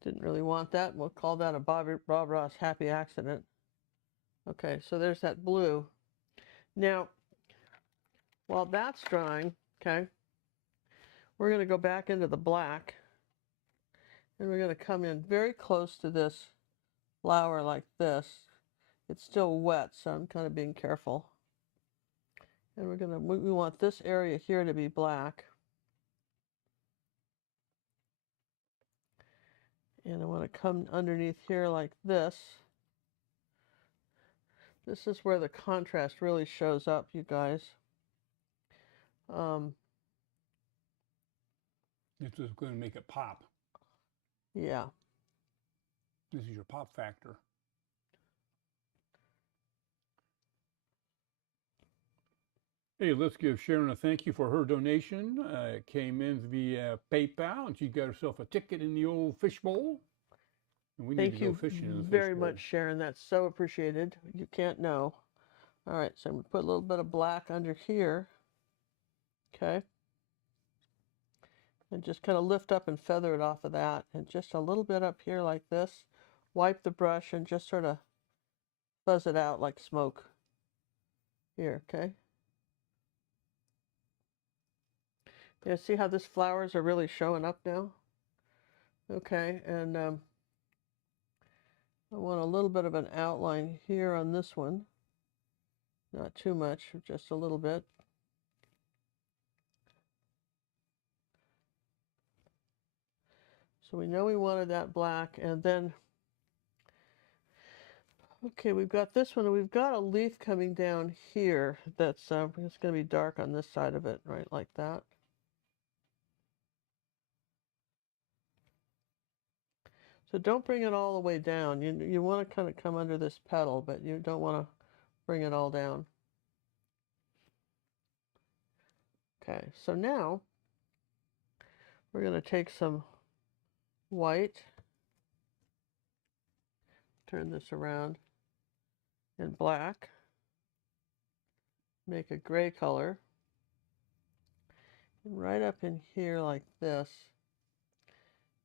Didn't really want that. We'll call that a Bob Ross happy accident. Okay, so there's that blue. Now, while that's drying, okay, we're going to go back into the black. And we're going to come in very close to this flower like this. It's still wet, so I'm kind of being careful. And we want this area here to be black. And I want to come underneath here like this. This is where the contrast really shows up, you guys. This is going to make it pop. Yeah. This is your pop factor. Hey, let's give Sharon a thank you for her donation. It came in via PayPal, and she got herself a ticket in the old fishbowl. And we need to go fishing in the very fishbowl. much, Sharon. That's so appreciated. You can't know. All right, so I'm going to put a little bit of black under here. Okay. And just kind of lift up and feather it off of that. And just a little bit up here like this. Wipe the brush and just sort of fuzz it out like smoke. Here, okay? Yeah, see how these flowers are really showing up now? Okay, and I want a little bit of an outline here on this one. Not too much, just a little bit. So we know we wanted that black, and then, okay, we've got this one, and we've got a leaf coming down here that's it's going to be dark on this side of it, right, like that. So don't bring it all the way down. You want to kind of come under this petal, but you don't want to bring it all down. Okay, so now we're going to take some white, turn this around, and black, make a gray color, and right up in here like this,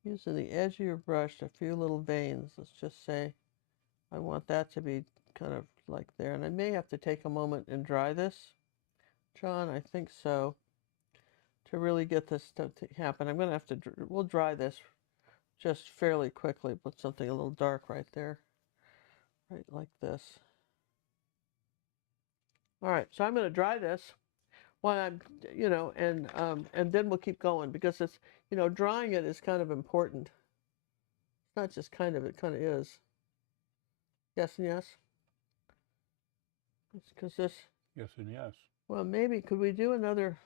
using the edge of your brush, a few little veins. Let's just say I want that to be kind of like there, and I may have to take a moment and dry this, John, I think so, to really get this stuff to happen. I'm going to have to, we'll dry this just fairly quickly, put something a little dark right there, right like this. All right, so I'm going to dry this while I'm, and then we'll keep going, because it's, drying it is kind of important. It's not just kind of, it kind of is. Yes and yes? Because this... Yes and yes. Well, maybe, could we do another...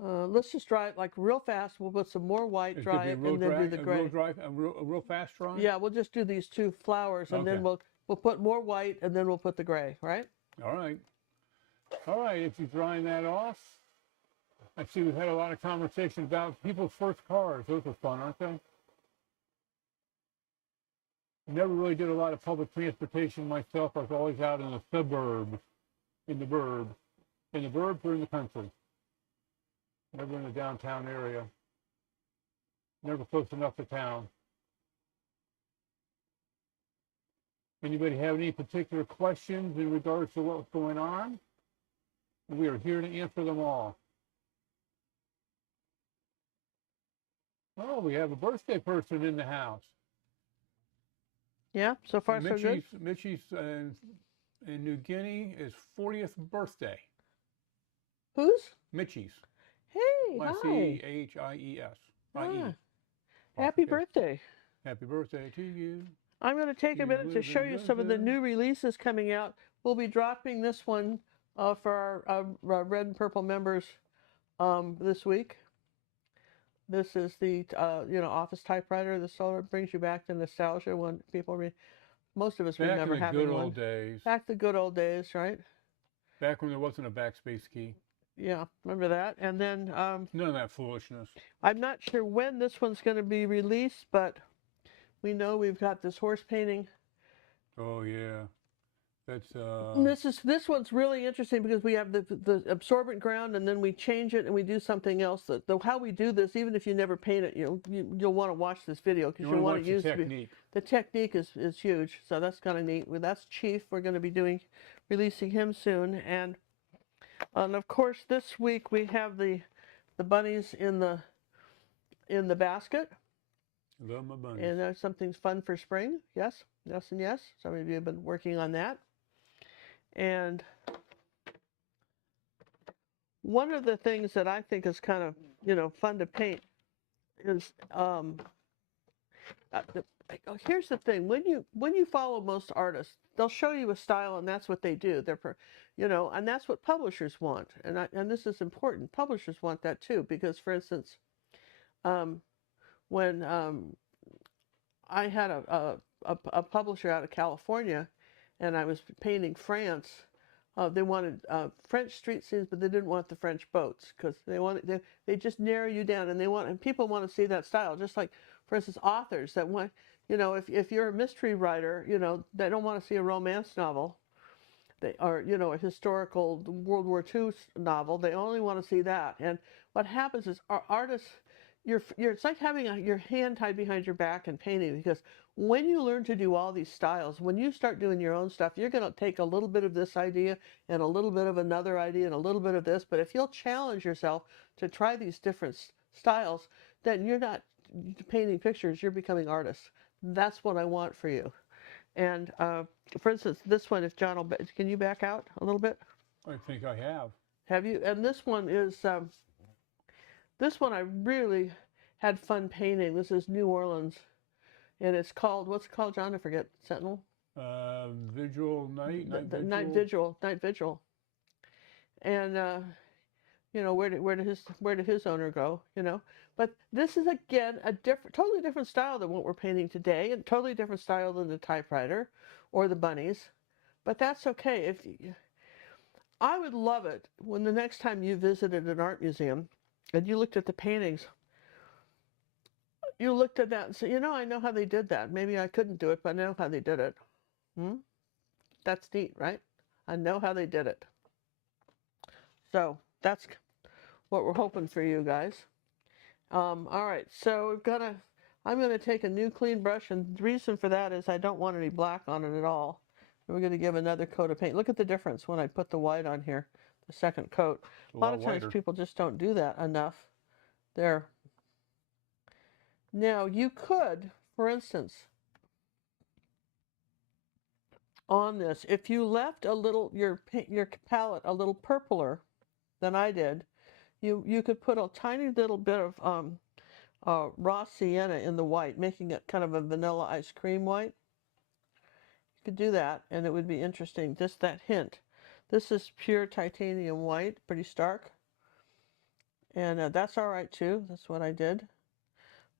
let's just dry it like real fast. We'll put some more white, dry it, and then do the gray. A real fast dry? Yeah, we'll just do these two flowers, and then we'll put more white, and then we'll put the gray, right? All right. All right, if you're drying that off, I see we've had a lot of conversation about people's first cars. Those are fun, aren't they? Never really did a lot of public transportation myself. I was always out in the suburbs, in the burbs or in the country. Never in the downtown area. Never close enough to town. Anybody have any particular questions in regards to what's going on? We are here to answer them all. Oh, we have a birthday person in the house. Yeah, so far so good. Mitchie's in New Guinea is 40th birthday. Whose? Mitchie's. Hey, hi. Chies. Ah, happy birthday. Happy birthday to you. I'm going to take a minute to show you some of the new releases coming out. We'll be dropping this one for our red and purple members this week. This is the office typewriter. This all brings you back to nostalgia when people read. Most of us remember having one. Back in the good old days. Back the good old days, right? Back when there wasn't a backspace key. Yeah, remember that? And then None of that foolishness. I'm not sure when this one's going to be released, but we know we've got this horse painting. Oh yeah, that's This one's really interesting because we have the absorbent ground, and then we change it and we do something else. How we do this, even if you never paint it, you'll want to watch this video because you'll want to use the technique. The technique is huge, so that's kind of neat. Well, that's Chief. We're going to be releasing him soon, and of course this week we have the bunnies in the basket. Love my bunnies. And there's something fun for spring. Yes, yes, and yes. Some of you have been working on that. And one of the things that I think is kind of, fun to paint is, here's the thing. When you follow most artists, they'll show you a style, and that's what they do. And that's what publishers want. And this is important. Publishers want that too, because, for instance, when I had a publisher out of California, and I was painting France. They wanted French street scenes, but they didn't want the French boats because they just narrow you down, and people want to see that style. Just like, for instance, authors that want, if you're a mystery writer, they don't want to see a romance novel, or a historical World War II novel. They only want to see that. And what happens is our artists. It's like having your hand tied behind your back and painting, because when you learn to do all these styles, when you start doing your own stuff, you're going to take a little bit of this idea and a little bit of another idea and a little bit of this. But if you'll challenge yourself to try these different styles, then you're not painting pictures, you're becoming artists. That's what I want for you. And for instance, this one, if John will, can you back out a little bit? I think I have. Have you? And this one is... This one I really had fun painting. This is New Orleans, and it's called, what's it called, John? I forget. Sentinel? Vigil night. Night Vigil. Night Vigil. And where did his owner go? But this is again a totally different style than what we're painting today, and totally different style than the typewriter or the bunnies. But that's okay. I would love it when the next time you visited an art museum and you looked at the paintings, you looked at that and said, I know how they did that. Maybe I couldn't do it, but I know how they did it. That's neat, right? I know how they did it. So that's what we're hoping for you guys. All right, so I'm going to take a new clean brush, and the reason for that is I don't want any black on it at all. We're going to give another coat of paint. Look at the difference when I put the white on here. The second coat. A lot of times people just don't do that enough. There. Now you could, for instance, on this, if you left your palette a little purpler than I did, you could put a tiny little bit of raw sienna in the white, making it kind of a vanilla ice cream white. You could do that, and it would be interesting. Just that hint. This is pure titanium white, pretty stark. And that's all right too. That's what I did.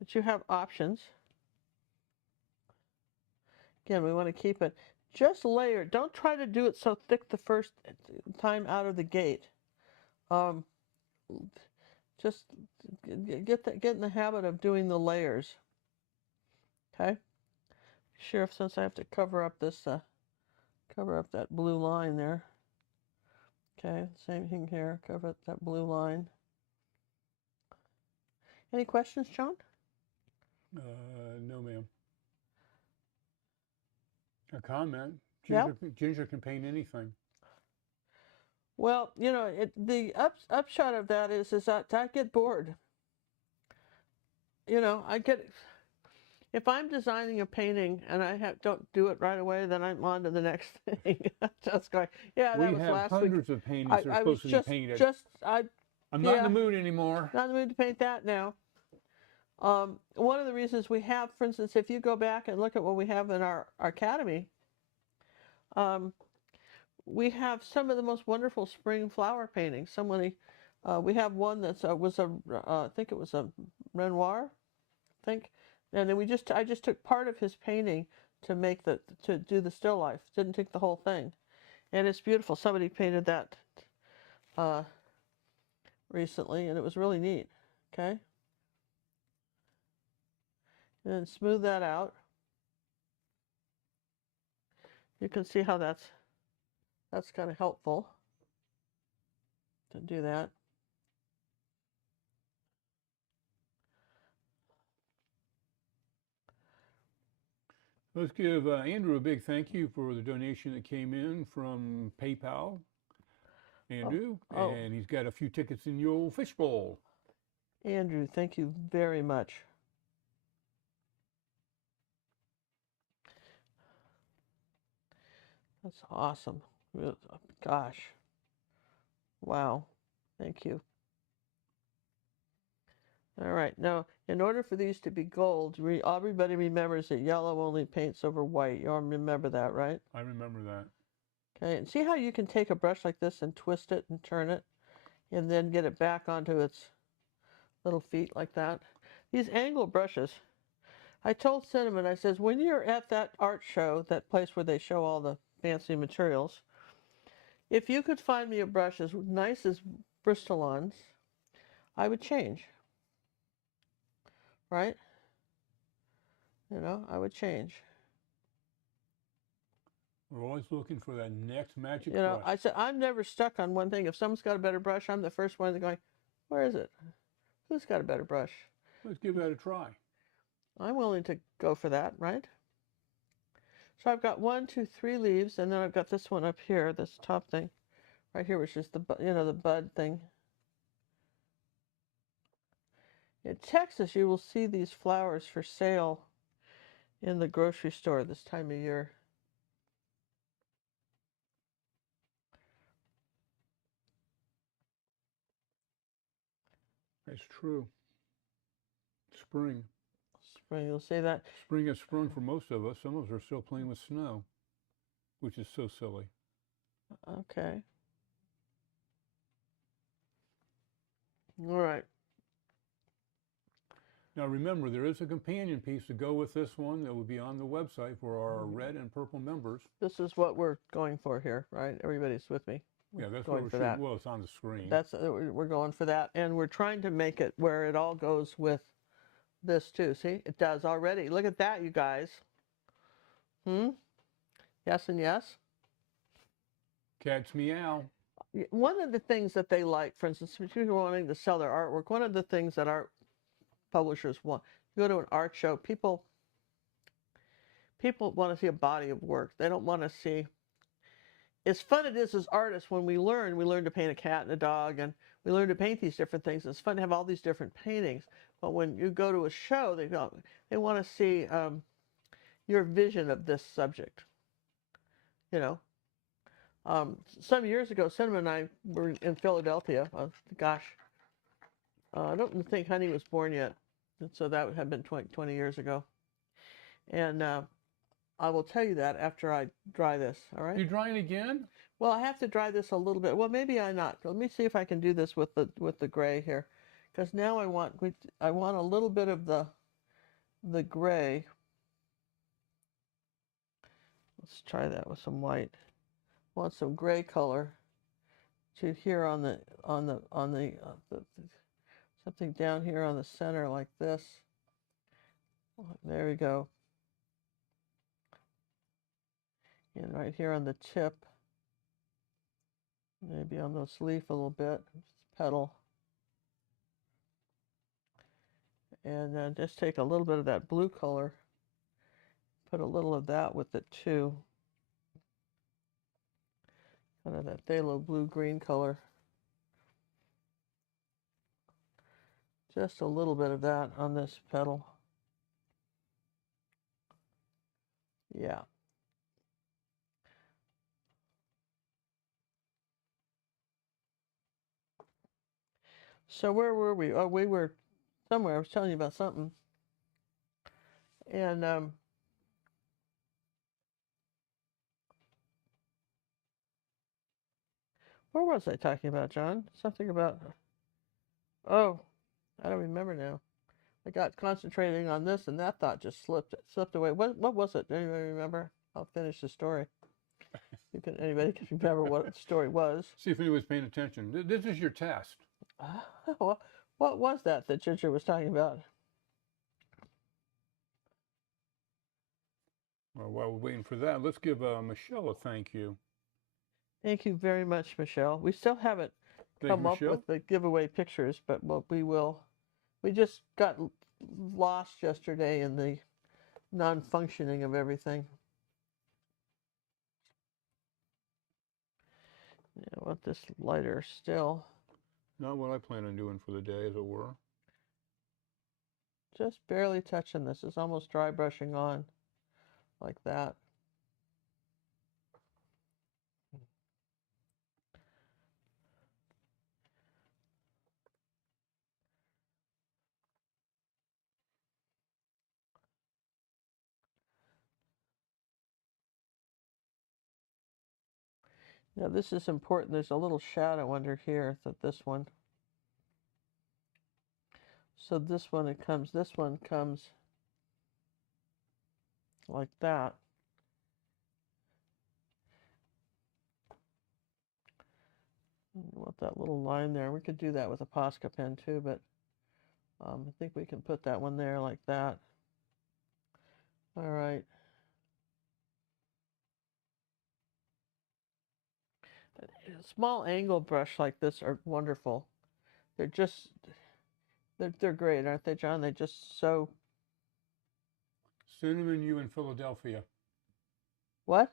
But you have options. Again, we want to keep it just layered. Don't try to do it so thick the first time out of the gate. Just get in the habit of doing the layers. Okay. Sure. Since I have to cover up this, cover up that blue line there. Okay, same thing here. Cover up that blue line. Any questions, John? No, ma'am. A comment. Ginger can paint anything. Well, the upshot of that is that I get bored. If I'm designing a painting and I don't do it right away, then I'm on to the next thing. Just going, that was last week. We have hundreds of paintings that are supposed to be painted. I'm not in the mood anymore. Not in the mood to paint that now. One of the reasons we have, for instance, if you go back and look at what we have in our academy, we have some of the most wonderful spring flower paintings. We have one that's I think it was a Renoir, I think. And then I just took part of his painting to do the still life. Didn't take the whole thing, and it's beautiful. Somebody painted that recently, and it was really neat. Okay. And then smooth that out. You can see how that's kind of helpful to do that. Let's give Andrew a big thank you for the donation that came in from PayPal. Andrew, Oh. And he's got a few tickets in your fishbowl. Andrew, thank you very much. That's awesome. Gosh. Wow. Thank you. All right. Now, in order for these to be gold, everybody remembers that yellow only paints over white. You all remember that, right? I remember that. Okay. And see how you can take a brush like this and twist it and turn it and then get it back onto its little feet like that? These angle brushes, I told Cinnamon, I says, when you're at that art show, that place where they show all the fancy materials, if you could find me a brush as nice as Bristol-On's, I would change. Right? You know, I would change. We're always looking for that next magic You know, brush. I said, I'm never stuck on one thing. If someone's got a better brush, I'm the first one going, where is it? Who's got a better brush? Let's give that a try. I'm willing to go for that, right? So I've got 1, 2, 3 leaves, and then I've got this one up here, this top thing, right here, which is the, you know, the bud thing. In Texas, you will see these flowers for sale in the grocery store this time of year. That's true. Spring. Spring, you'll see that. Spring has sprung for most of us. Some of us are still playing with snow, which is so silly. Okay. All right. Now remember, there is a companion piece to go with this one that will be on the website for our red and purple members. This is what we're going for here, right? Everybody's with me. Yeah, that's going what for we're that. Well, it's on the screen. That's we're going for that, and we're trying to make it where it all goes with this too. See, it does already. Look at that, you guys. Yes and yes. Cats meow. One of the things that they like, for instance, if you're wanting to sell their artwork, one of the things that art publishers want, you go to an art show, people want to see a body of work. They don't want to see. As fun it is as artists when we learn to paint a cat and a dog, and we learn to paint these different things. It's fun to have all these different paintings. But when you go to a show, they want to see your vision of this subject. You know, some years ago, Cinnamon and I were in Philadelphia. Gosh, I don't think Honey was born yet, so that would have been 20 years ago. And I will tell you that after I dry this, all right? You drying again? Well, I have to dry this a little bit. Well, maybe I'm not. Let me see if I can do this with the gray here, because now I want a little bit of the gray. Let's try that with some white. I want some gray color to here on the something down here on the center like this. There we go. And right here on the tip, maybe on this leaf a little bit, petal. And then just take a little bit of that blue color, put a little of that with it too. Kind of that phthalo blue-green color. Just a little bit of that on this petal. Yeah. So where were we? Oh, we were somewhere. I was telling you about something. And what was I talking about, John? Something about, oh, I don't remember now. I got concentrating on this, and that thought just slipped away. What was it? Anybody remember? I'll finish the story. Anybody can remember what the story was. See if anybody's paying attention. This is your test. What was that Ginger was talking about? Well, while we're waiting for that, let's give Michelle a thank you. Thank you very much, Michelle. We still haven't Thank come you, up Michelle. with the giveaway pictures, but we will. We just got lost yesterday in the non-functioning of everything. Yeah, I want this lighter still. Not what I plan on doing for the day, as it were. Just barely touching this. It's almost dry brushing on, like that. Now this is important. There's a little shadow under here that this one. So this one this one comes like that. I want that little line there. We could do that with a Posca pen too, but I think we can put that one there like that. All right. A small angle brush like this are wonderful. They're just, they're great, aren't they, John? They just so. Cinnamon you in Philadelphia. What?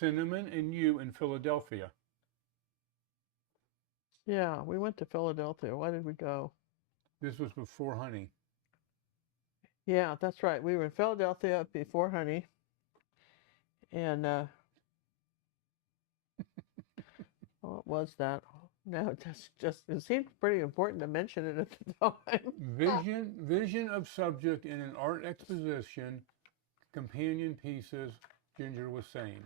Cinnamon and you in Philadelphia. Yeah, we went to Philadelphia. Why did we go? This was before Honey. Yeah, that's right. We were in Philadelphia before Honey. And what was that? No, it seemed pretty important to mention it at the time. Vision of subject in an art exposition, companion pieces, Ginger was saying.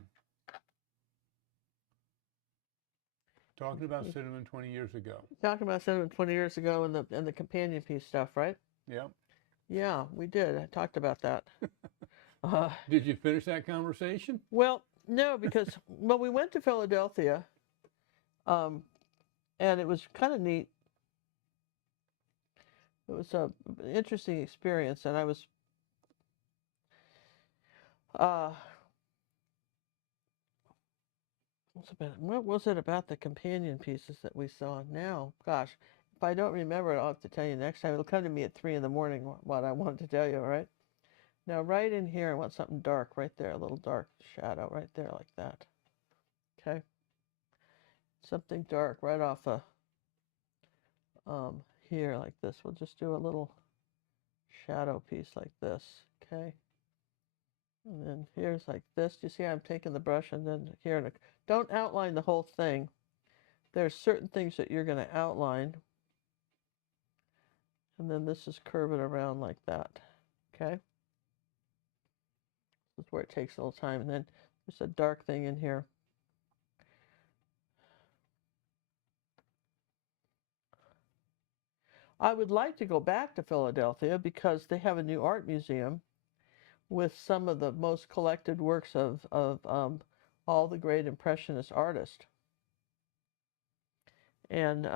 Talking about cinnamon 20 years ago. Talking about cinnamon 20 years ago and the companion piece stuff, right? Yep. Yeah, we did. I talked about that. Did you finish that conversation? Well, no, because well, we went to Philadelphia, and it was kind of neat. It was an interesting experience, and I was what was it about the companion pieces that we saw? Now, gosh, if I don't remember it, I'll have to tell you next time. It'll come to me at 3 in the morning what I wanted to tell you, all right? Now, right in here, I want something dark right there, a little dark shadow right there like that. Okay? Something dark right off here like this. We'll just do a little shadow piece like this, okay? And then here's like this. Do you see I'm taking the brush and then here, don't outline the whole thing. There's certain things that you're going to outline. And then this is curve it around like that, okay? This is where it takes a little time. And then there's a dark thing in here. I would like to go back to Philadelphia because they have a new art museum with some of the most collected works of all the great Impressionist artists. And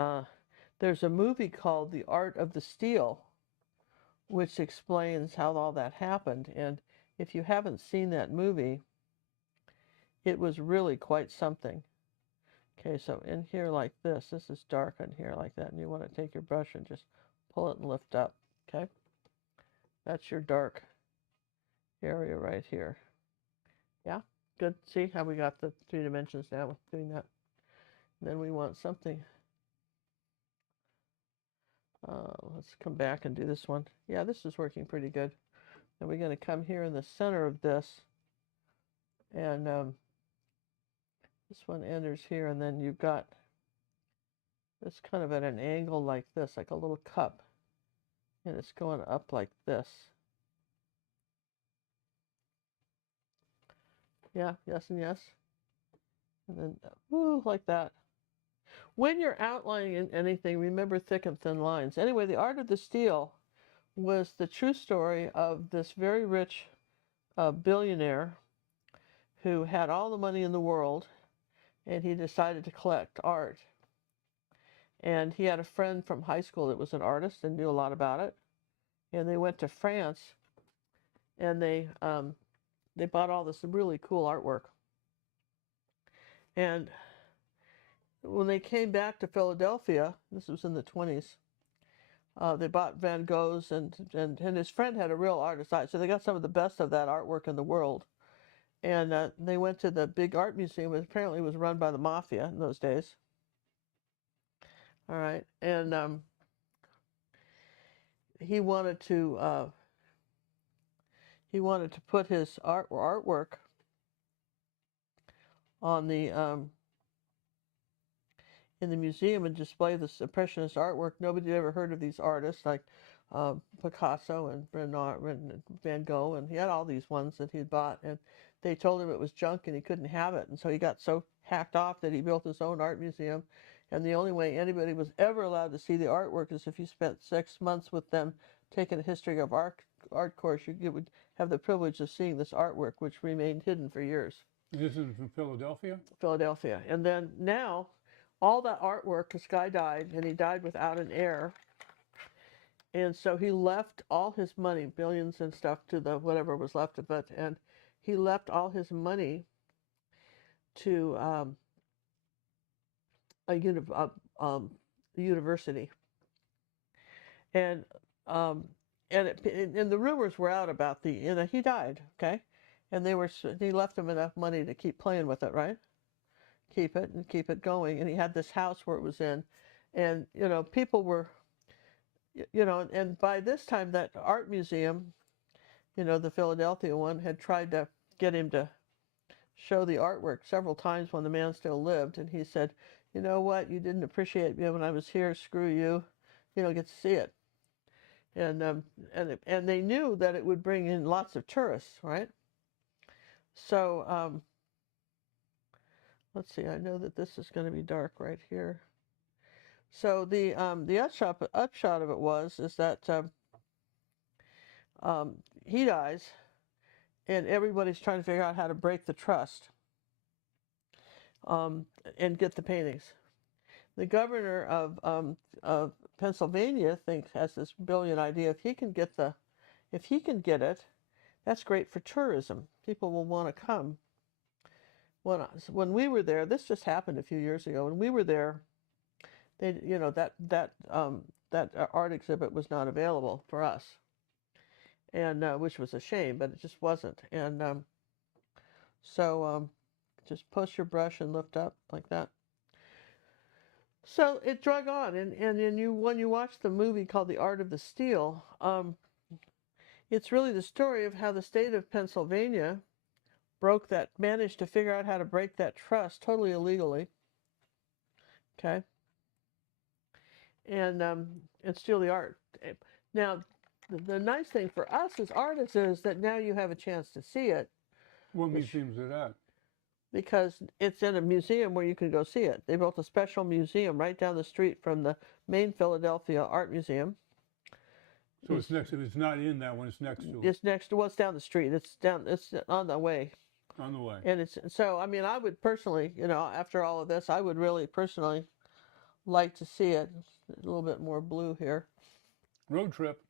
there's a movie called The Art of the Steel, which explains how all that happened. And if you haven't seen that movie, it was really quite something. Okay, so in here like this is dark in here like that, and you want to take your brush and just pull it and lift up, okay? That's your dark area right here. Yeah, good. See how we got the 3 dimensions now with doing that. And then we want something. Let's come back and do this one. Yeah, this is working pretty good. And we're going to come here in the center of this. And this one enters here, and then you've got this kind of at an angle like this, like a little cup. And it's going up like this. Yeah, yes and yes. And then, woo, like that. When you're outlining anything, remember thick and thin lines. Anyway, The Art of the Steel was the true story of this very rich billionaire who had all the money in the world, and he decided to collect art. And he had a friend from high school that was an artist and knew a lot about it. And they went to France, and they bought all this really cool artwork. And when they came back to Philadelphia, this was in the 20s, they bought Van Gogh's, and his friend had a real artist eye, so they got some of the best of that artwork in the world. And they went to the big art museum, which apparently was run by the mafia in those days. All right, and he wanted to put his artwork on the in the museum and display this impressionist artwork. Nobody had ever heard of these artists like Picasso and Van Gogh, and he had all these ones that he'd bought, and they told him it was junk and he couldn't have it, and so he got so hacked off that he built his own art museum. And the only way anybody was ever allowed to see the artwork is if you spent 6 months with them taking a history of art course. You would have the privilege of seeing this artwork, which remained hidden for years. This is from Philadelphia? Philadelphia. And then now, all that artwork, this guy died, and he died without an heir. And so he left all his money, billions and stuff, to the whatever was left of it. And he left all his money to a university. And the rumors were out about he died, okay? And he left him enough money to keep playing with it, right? Keep it going. And he had this house where it was in, and people were, and by this time that art museum, the Philadelphia one, had tried to get him to show the artwork several times when the man still lived, and he said, you know what, you didn't appreciate me when I was here, screw you, you don't get to see it. And they knew that it would bring in lots of tourists, right? So let's see, I know that this is going to be dark right here. So the upshot of it is that he dies, and everybody's trying to figure out how to break the trust and get the paintings. The governor of Pennsylvania has this brilliant idea. If he can get it, that's great for tourism. People will want to come. When we were there, this just happened a few years ago. When we were there, that art exhibit was not available for us, and which was a shame, but it just wasn't. And so just push your brush and lift up like that. So it drug on, and when you watch the movie called The Art of the Steal, it's really the story of how the state of Pennsylvania managed to figure out how to break that trust totally illegally. Okay. And steal the art. Now, the nice thing for us as artists is that now you have a chance to see it. What museums are that? Because it's in a museum where you can go see it. They built a special museum right down the street from the main Philadelphia Art Museum. So it's not in that one, it's next to it. It's next to, well, it's down the street. It's on the way. On the way. And I would personally, after all of this, I would really personally like to see it. A little bit more blue here. Road trip.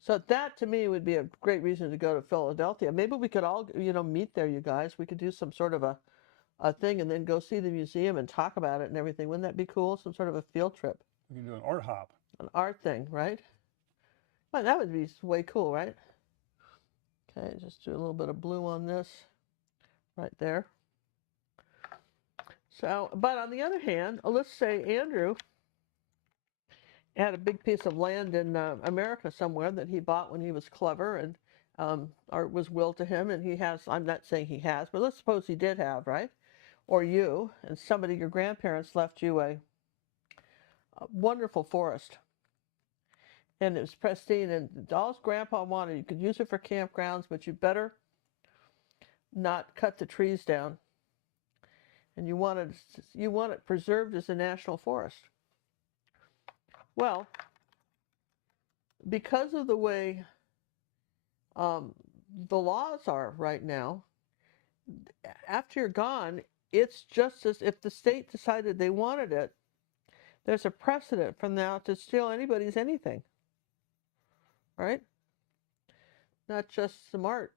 So that to me would be a great reason to go to Philadelphia. Maybe we could all, meet there, you guys. We could do some sort of a thing and then go see the museum and talk about it and everything. Wouldn't that be cool? Some sort of a field trip. We can do an art hop. An art thing, right? Well, that would be way cool, right? Okay, just do a little bit of blue on this right there. So, but on the other hand, let's say Andrew had a big piece of land in America somewhere that he bought when he was clever, and art was willed to him, and he has, I'm not saying he has, but let's suppose he did have, right? Or you, and your grandparents left you a wonderful forest, and it was pristine, and all his grandpa wanted, you could use it for campgrounds, but you better not cut the trees down. And you want it preserved as a national forest. Well, because of the way the laws are right now, after you're gone, it's just as if the state decided they wanted it, there's a precedent from now to steal anybody's anything, right? Not just some art,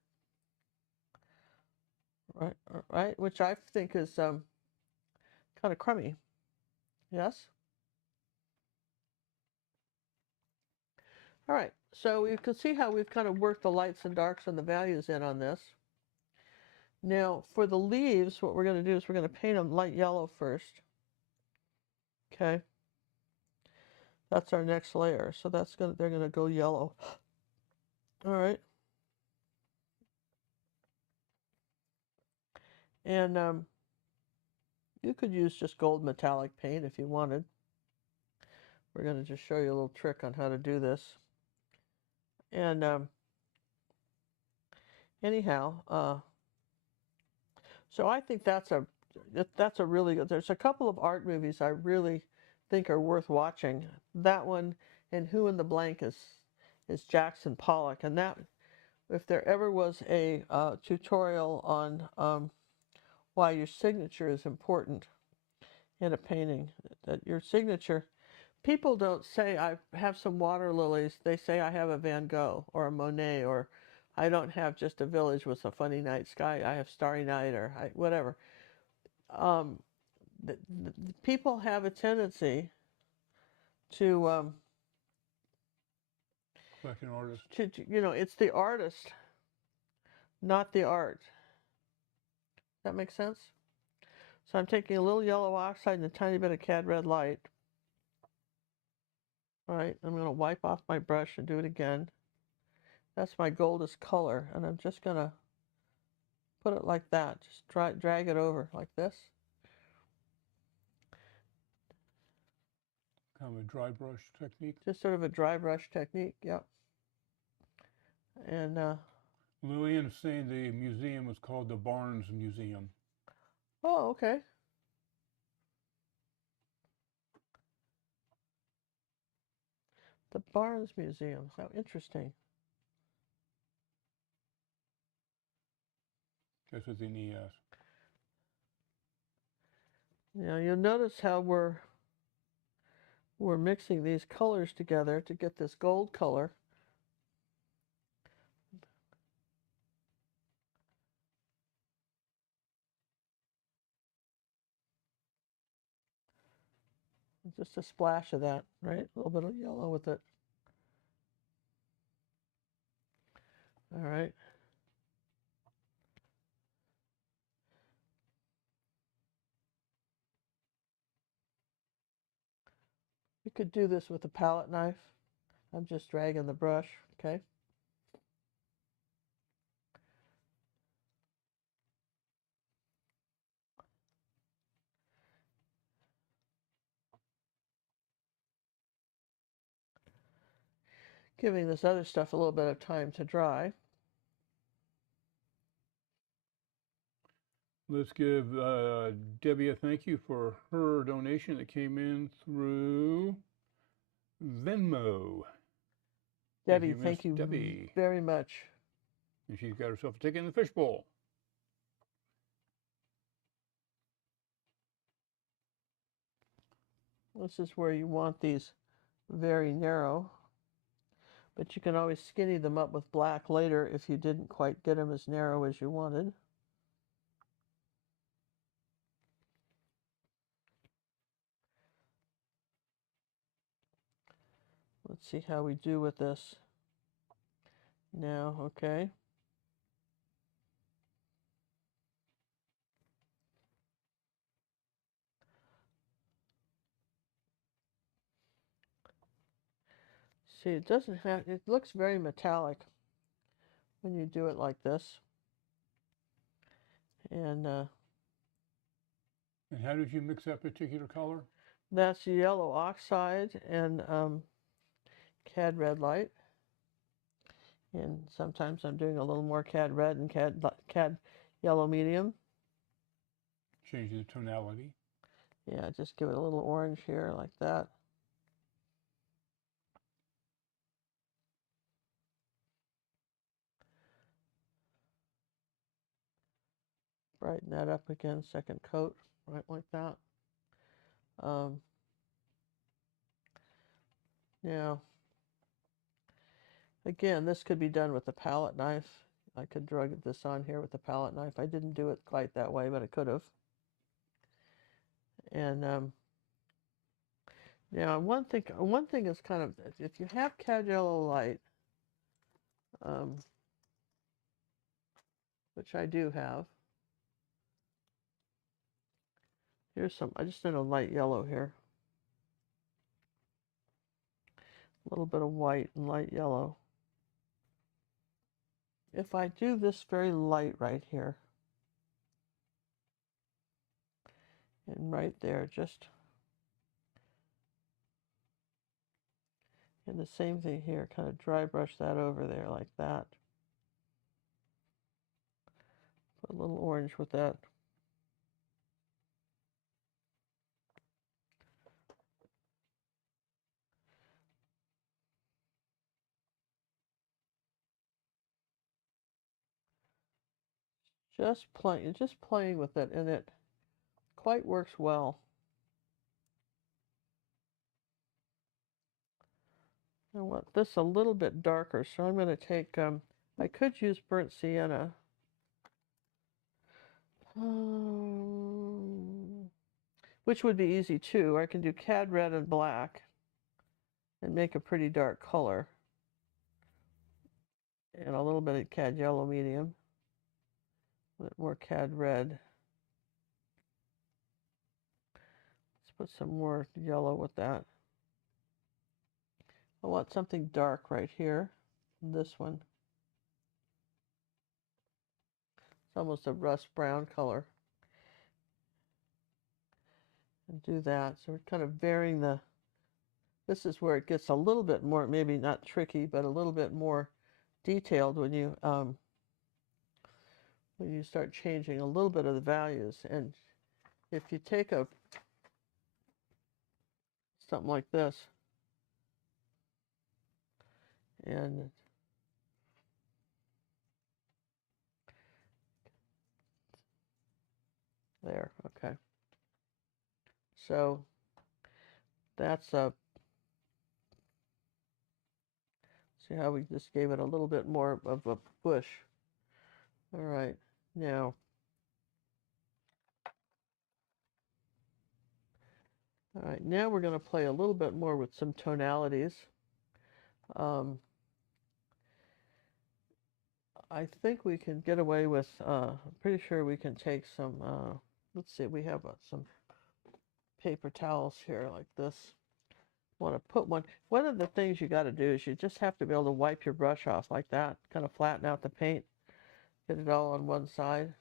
right? Right, which I think is kind of crummy. Yes. All right. So you can see how we've kind of worked the lights and darks and the values in on this. Now for the leaves, what we're going to do is we're going to paint them light yellow first. Okay. That's our next layer. So they're going to go yellow. All right. And you could use just gold metallic paint if you wanted. We're going to just show you a little trick on how to do this. And anyhow, so I think that's a really good. There's a couple of art movies I really think are worth watching. That one and Who in the Blank is Jackson Pollock, and that if there ever was a tutorial on why your signature is important in a painting, that your signature. People don't say I have some water lilies. They say I have a Van Gogh or a Monet, or I don't have just a village with a funny night sky. I have Starry Night, or whatever. Um, the people have a tendency to Like an artist. it's the artist, not the art. Does that make sense? So I'm taking a little yellow oxide and a tiny bit of cad red light. All right, I'm going to wipe off my brush and do it again. That's my goldest color, and I'm just going to put it like that. Just drag it over like this. Kind of a dry brush technique. Just sort of a dry brush technique, yep. And Lillian is saying the museum was called the Barnes Museum. oh, okay. The Barnes Museum. How interesting. That's with an ES. Now you'll notice how we're mixing these colors together to get this gold color. Just a splash of that, right? A little bit of yellow with it. All right. You could do this with a palette knife. I'm just dragging the brush, okay? Giving this other stuff a little bit of time to dry. Let's give Debbie a thank you for her donation that came in through Venmo. Debbie, thank you Debbie. very much. And she's got herself a ticket in the fishbowl. This is where you want these very narrow, but you can always skinny them up with black later if you didn't quite get them as narrow as you wanted. Let's see how we do with this now, okay? See, it doesn't have, it looks very metallic when you do it like this. And how did you mix that particular color? that's yellow oxide and cad red light. And sometimes I'm doing a little more cad red and cad yellow medium. Change the tonality. Yeah, just give it a little orange here like that. Brighten that up again, second coat, right like that. Now, again, this could be done with a palette knife. I could drag this on here with a palette knife. I didn't do it quite that way, but I could have. And now one thing is kind of, if you have cad yellow light, which I do have. Here's some, I just did a light yellow here. A little bit of white and light yellow. If I do this very light right here, and right there, just, and the same thing here, kind of dry brush that over there like that. Put a little orange with that. Just playing with it, and it quite works well. I want this a little bit darker, so I'm going to take, I could use burnt sienna. Which would be easy too. I can do cad red and black and make a pretty dark color. And a little bit of cad yellow medium. A bit more cad red. Let's put some more yellow with that. I want something dark right here. This one. It's almost a rust brown color. And do that. So we're kind of varying the, this is where it gets a little bit more, maybe not tricky, but a little bit more detailed when you start changing a little bit of the values. And if you take a something like this and there, okay. So that's a, see how we just gave it a little bit more of a push. All right, now, we're going to play a little bit more with some tonalities. I think we can get away with, I'm pretty sure we can take some, let's see, we have some paper towels here like this. Want to put one of the things you got to do is you just have to be able to wipe your brush off like that, kind of flatten out the paint, get it all on one side.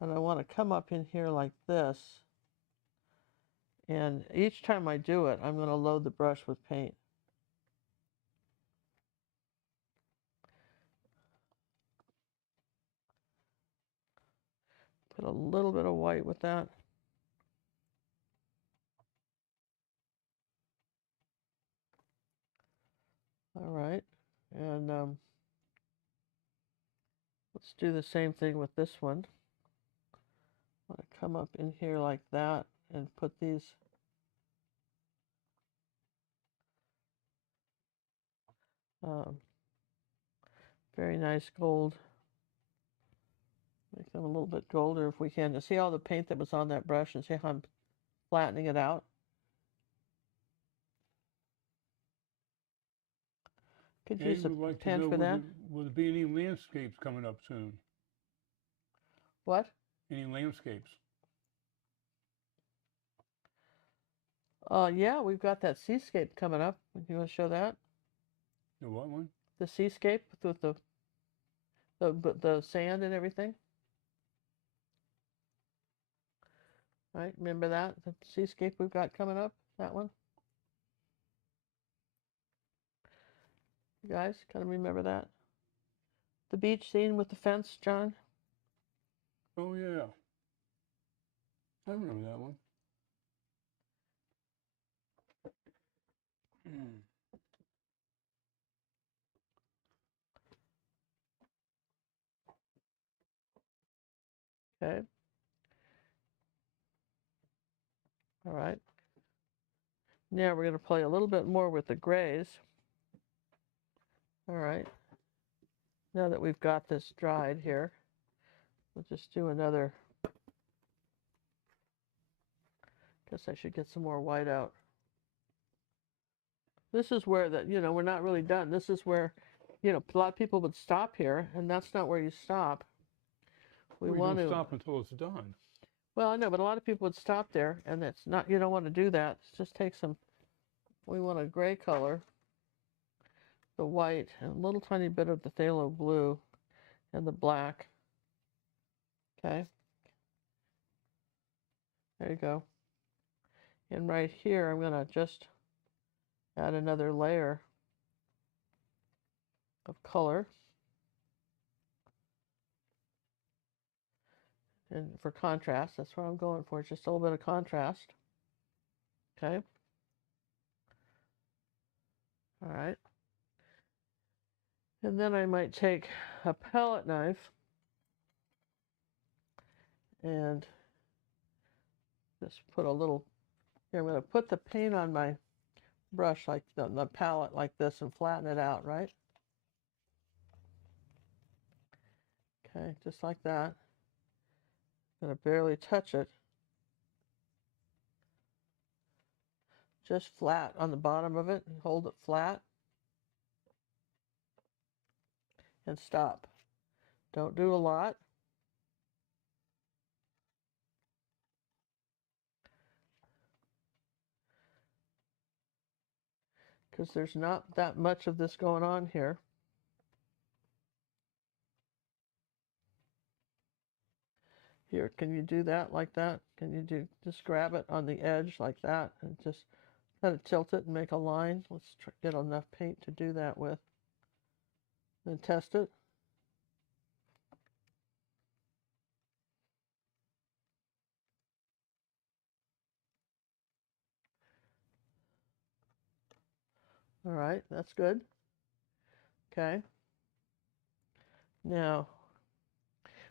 And I want to come up in here like this, and each time I do it, I'm going to load the brush with paint. Put a little bit of white with that. All right, and let's do the same thing with this one. I want to come up in here like that and put these very nice gold. Make them a little bit golder if we can. To see all the paint that was on that brush and see how I'm flattening it out. Could use a pen for that. Will there be any landscapes coming up soon? What? Any landscapes? Yeah, we've got that seascape coming up. You want to show that? The what one? The seascape with the sand and everything. Right? Remember that? The seascape we've got coming up? That one? You guys kind of remember that? The beach scene with the fence, John? Oh, yeah. I remember that one. Okay. All right. Now we're going to play a little bit more with the grays. All right. Now that we've got this dried here, we'll just do another. Guess I should get some more white out. This is where that, we're not really done. This is where, a lot of people would stop here, and that's not where you stop. We want to stop until it's done. Well, I know, but a lot of people would stop there, and it's not. You don't want to do that. Just take some. We want a gray color, the white, and a little tiny bit of the phthalo blue, and the black. Okay. There you go. And right here, I'm going to just add another layer of color. And for contrast, that's what I'm going for, just a little bit of contrast. Okay. All right. And then I might take a palette knife and just put a little, here I'm going to put the paint on my brush, like the palette like this, and flatten it out, right? Okay, just like that. I'm going to barely touch it. Just flat on the bottom of it, and hold it flat. And stop. Don't do a lot. Because there's not that much of this going on here. Here, can you do that like that? Can you just grab it on the edge like that and just kind of tilt it and make a line? Let's get enough paint to do that with. Then test it. All right, that's good. Okay. Now,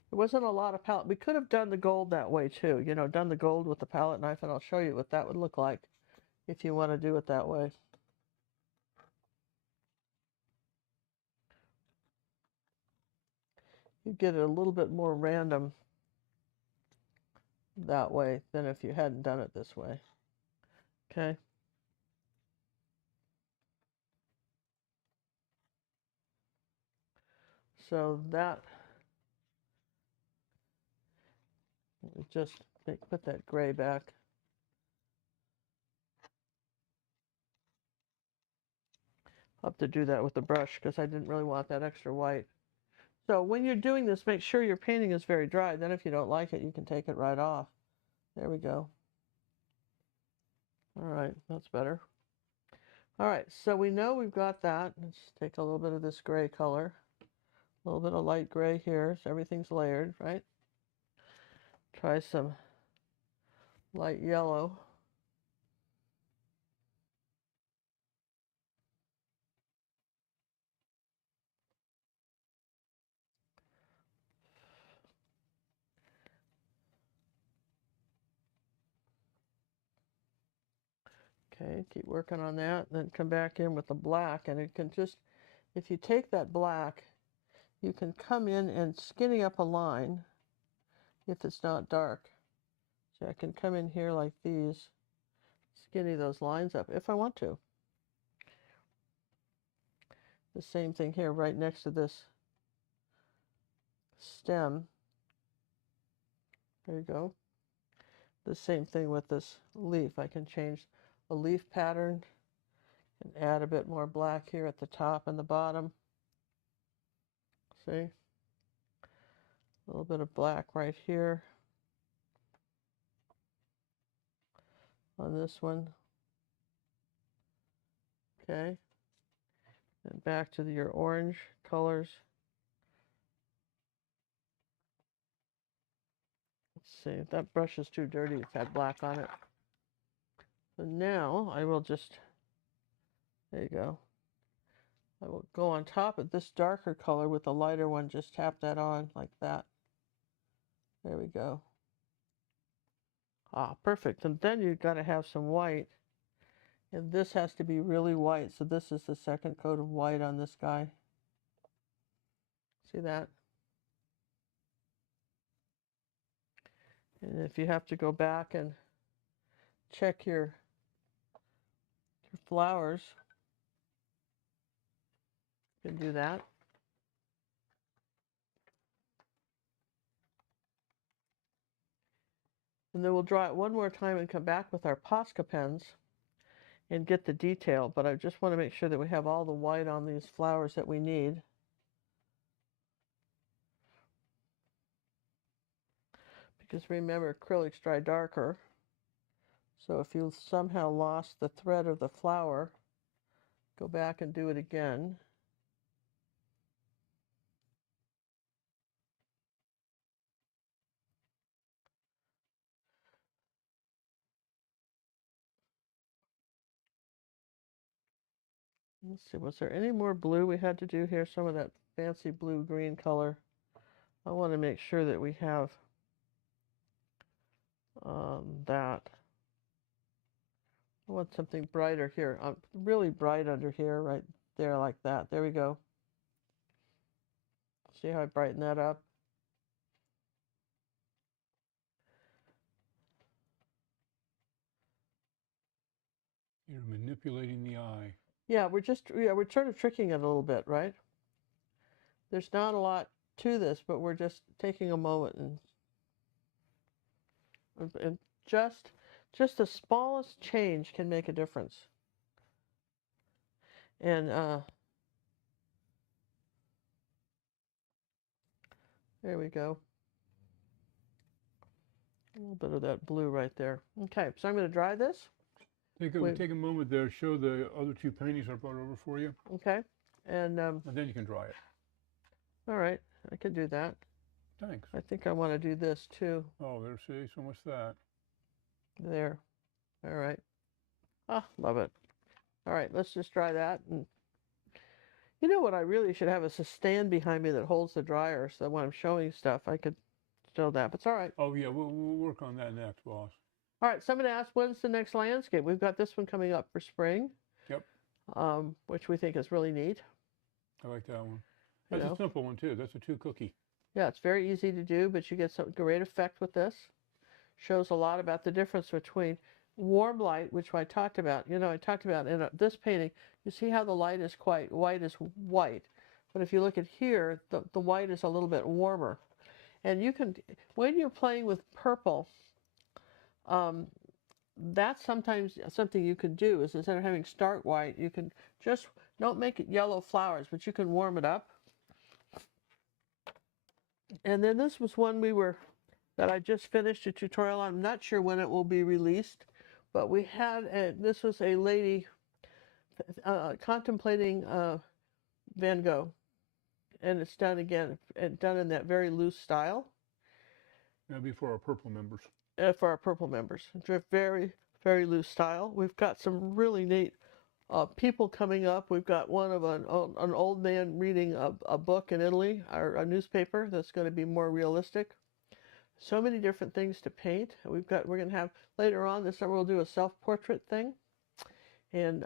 there wasn't a lot of palette. We could have done the gold that way too, done the gold with the palette knife, and I'll show you what that would look like if you want to do it that way. You get it a little bit more random that way than if you hadn't done it this way. Okay. So that, just put that gray back. I'll have to do that with the brush because I didn't really want that extra white. So when you're doing this, make sure your painting is very dry. Then if you don't like it, you can take it right off. There we go. All right, that's better. All right, so we know we've got that. Let's take a little bit of this gray color. A little bit of light gray here, so everything's layered, right? Try some light yellow. Okay, keep working on that, then come back in with the black, and it can just, if you take that black, you can come in and skinny up a line if it's not dark. So I can come in here like these, skinny those lines up if I want to. The same thing here right next to this stem. There you go. The same thing with this leaf. I can change the leaf pattern and add a bit more black here at the top and the bottom. See? A little bit of black right here on this one. Okay. And back to your orange colors. Let's see, that brush is too dirty. It's had black on it. So now I will just, there you go. I will go on top of this darker color with the lighter one. Just tap that on like that. There we go. Ah, perfect. And then you've got to have some white And this has to be really white, so this is the second coat of white on this guy. See that? And if you have to go back and check your flowers, you can do that. And then we'll draw it one more time and come back with our Posca pens and get the detail. But I just want to make sure that we have all the white on these flowers that we need. Because remember, acrylics dry darker. So if you somehow lost the thread of the flower, go back and do it again. Let's see, was there any more blue we had to do here? Some of that fancy blue-green color. I want to make sure that we have that. I want something brighter here, really bright under here, right there like that. There we go. See how I brighten that up? You're manipulating the eye. Yeah, we're sort of tricking it a little bit, right? There's not a lot to this, but we're just taking a moment and just the smallest change can make a difference. And there we go. A little bit of that blue right there. Okay, so I'm going to dry this. Take a moment there. Show the other two paintings I brought over for you. Okay, and then you can dry it. All right, I can do that. Thanks. I think I want to do this too. Oh, there, see, so much that. There. All right. Ah, love it. All right, let's just dry that. And you know what I really should have is a stand behind me that holds the dryer, so that when I'm showing stuff, I could show that. But it's all right. Oh yeah, we'll work on that next, boss. All right, somebody asked, when's the next landscape? We've got this one coming up for spring. Yep. Which we think is really neat. I like that one. That's a simple one too. That's a 2-cookie. Yeah, it's very easy to do, but you get some great effect with this. Shows a lot about the difference between warm light, which I talked about. You know, I talked about in this painting, you see how the light is quite white is white. But if you look at here, the white is a little bit warmer. And you can, when you're playing with purple, that's sometimes something you can do is instead of having stark white, you can just, don't make it yellow flowers, but you can warm it up. And then this was one that I just finished a tutorial on. I'm not sure when it will be released, but we had, this was a lady contemplating Van Gogh. And it's done again, done in that very loose style. That'll be for our purple members. For our purple members. It's a very, very loose style. We've got some really neat people coming up. We've got one of an old man reading a book in Italy, a newspaper that's going to be more realistic. So many different things to paint. We're going to have, later on this summer, we'll do a self-portrait thing. And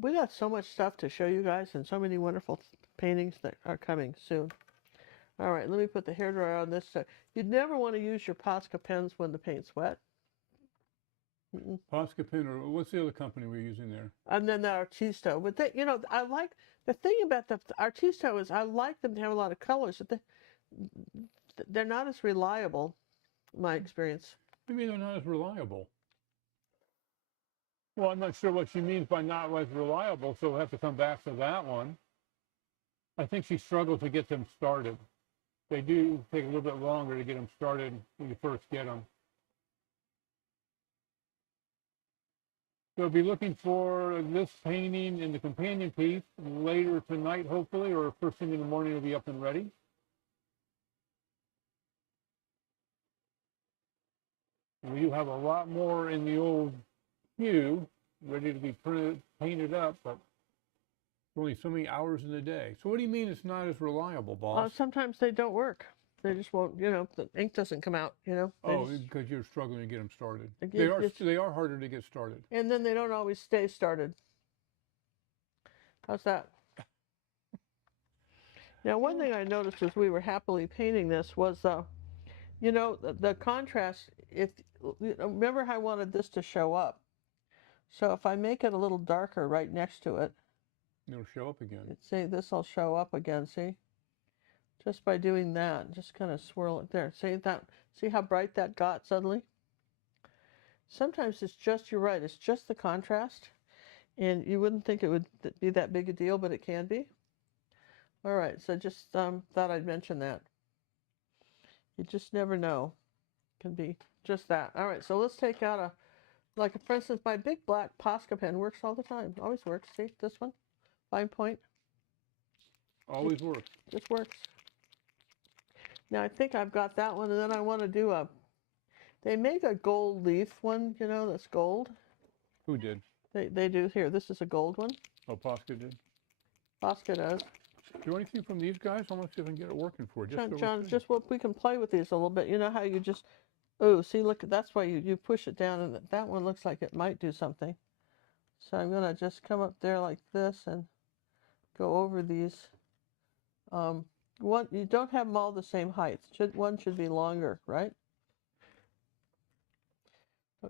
we got so much stuff to show you guys and so many wonderful paintings that are coming soon. All right, let me put the hairdryer on this side. You'd never want to use your Posca pens when the paint's wet. Posca pen, or what's the other company we're using there? And then the Artisto. But they, you know, I like, the thing about the Artisto is I like them to have a lot of colors, but they're not as reliable, my experience. Maybe they're not as reliable. Well, I'm not sure what she means by not as reliable, so we'll have to come back to that one. I think she struggled to get them started. They do take a little bit longer to get them started when you first get them. So be looking for this painting in the companion piece later tonight, hopefully, or first thing in the morning it'll be up and ready. We do have a lot more in the old queue ready to be painted up, but only so many hours in the day. So what do you mean it's not as reliable, boss? Sometimes they don't work. They just won't, the ink doesn't come out, Oh, because you're struggling to get them started. It's, They are harder to get started. and then they don't always stay started. How's that? Now, one thing I noticed as we were happily painting this was, the contrast. Remember how I wanted this to show up. So if I make it a little darker right next to it, it'll show up again. See, this will show up again, see? Just by doing that, just kind of swirl it there. See that? See how bright that got suddenly? Sometimes it's just, you're right, it's just the contrast. And you wouldn't think it would be that big a deal, but it can be. All right, so just thought I'd mention that. You just never know. It can be just that. All right, so let's take out for instance, my big black Posca pen works all the time. Always works. See, this one? Fine point. Always works. Just works. Now, I think I've got that one, and then I want to do they make a gold leaf one, that's gold. Who did? They do. Here, this is a gold one. Oh, Posca did? Posca does. Do you want anything from these guys? I want to see if I can get it working for you. John, we can play with these a little bit. You know how you just, oh, see, look, that's why you push it down, and that one looks like it might do something. So I'm going to just come up there like this and go over these. You don't have them all the same height. One should be longer, right?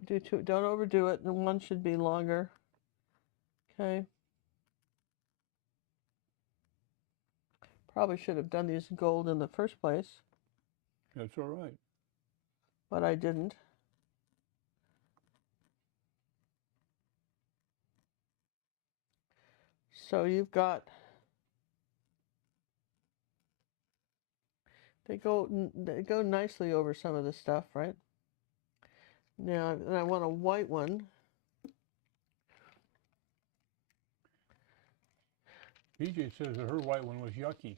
Don't overdo it, and one should be longer. Okay. Probably should have done these gold in the first place. That's all right. But I didn't. So you've got, they go nicely over some of this stuff, right? Now, and I want a white one. BJ says that her white one was yucky.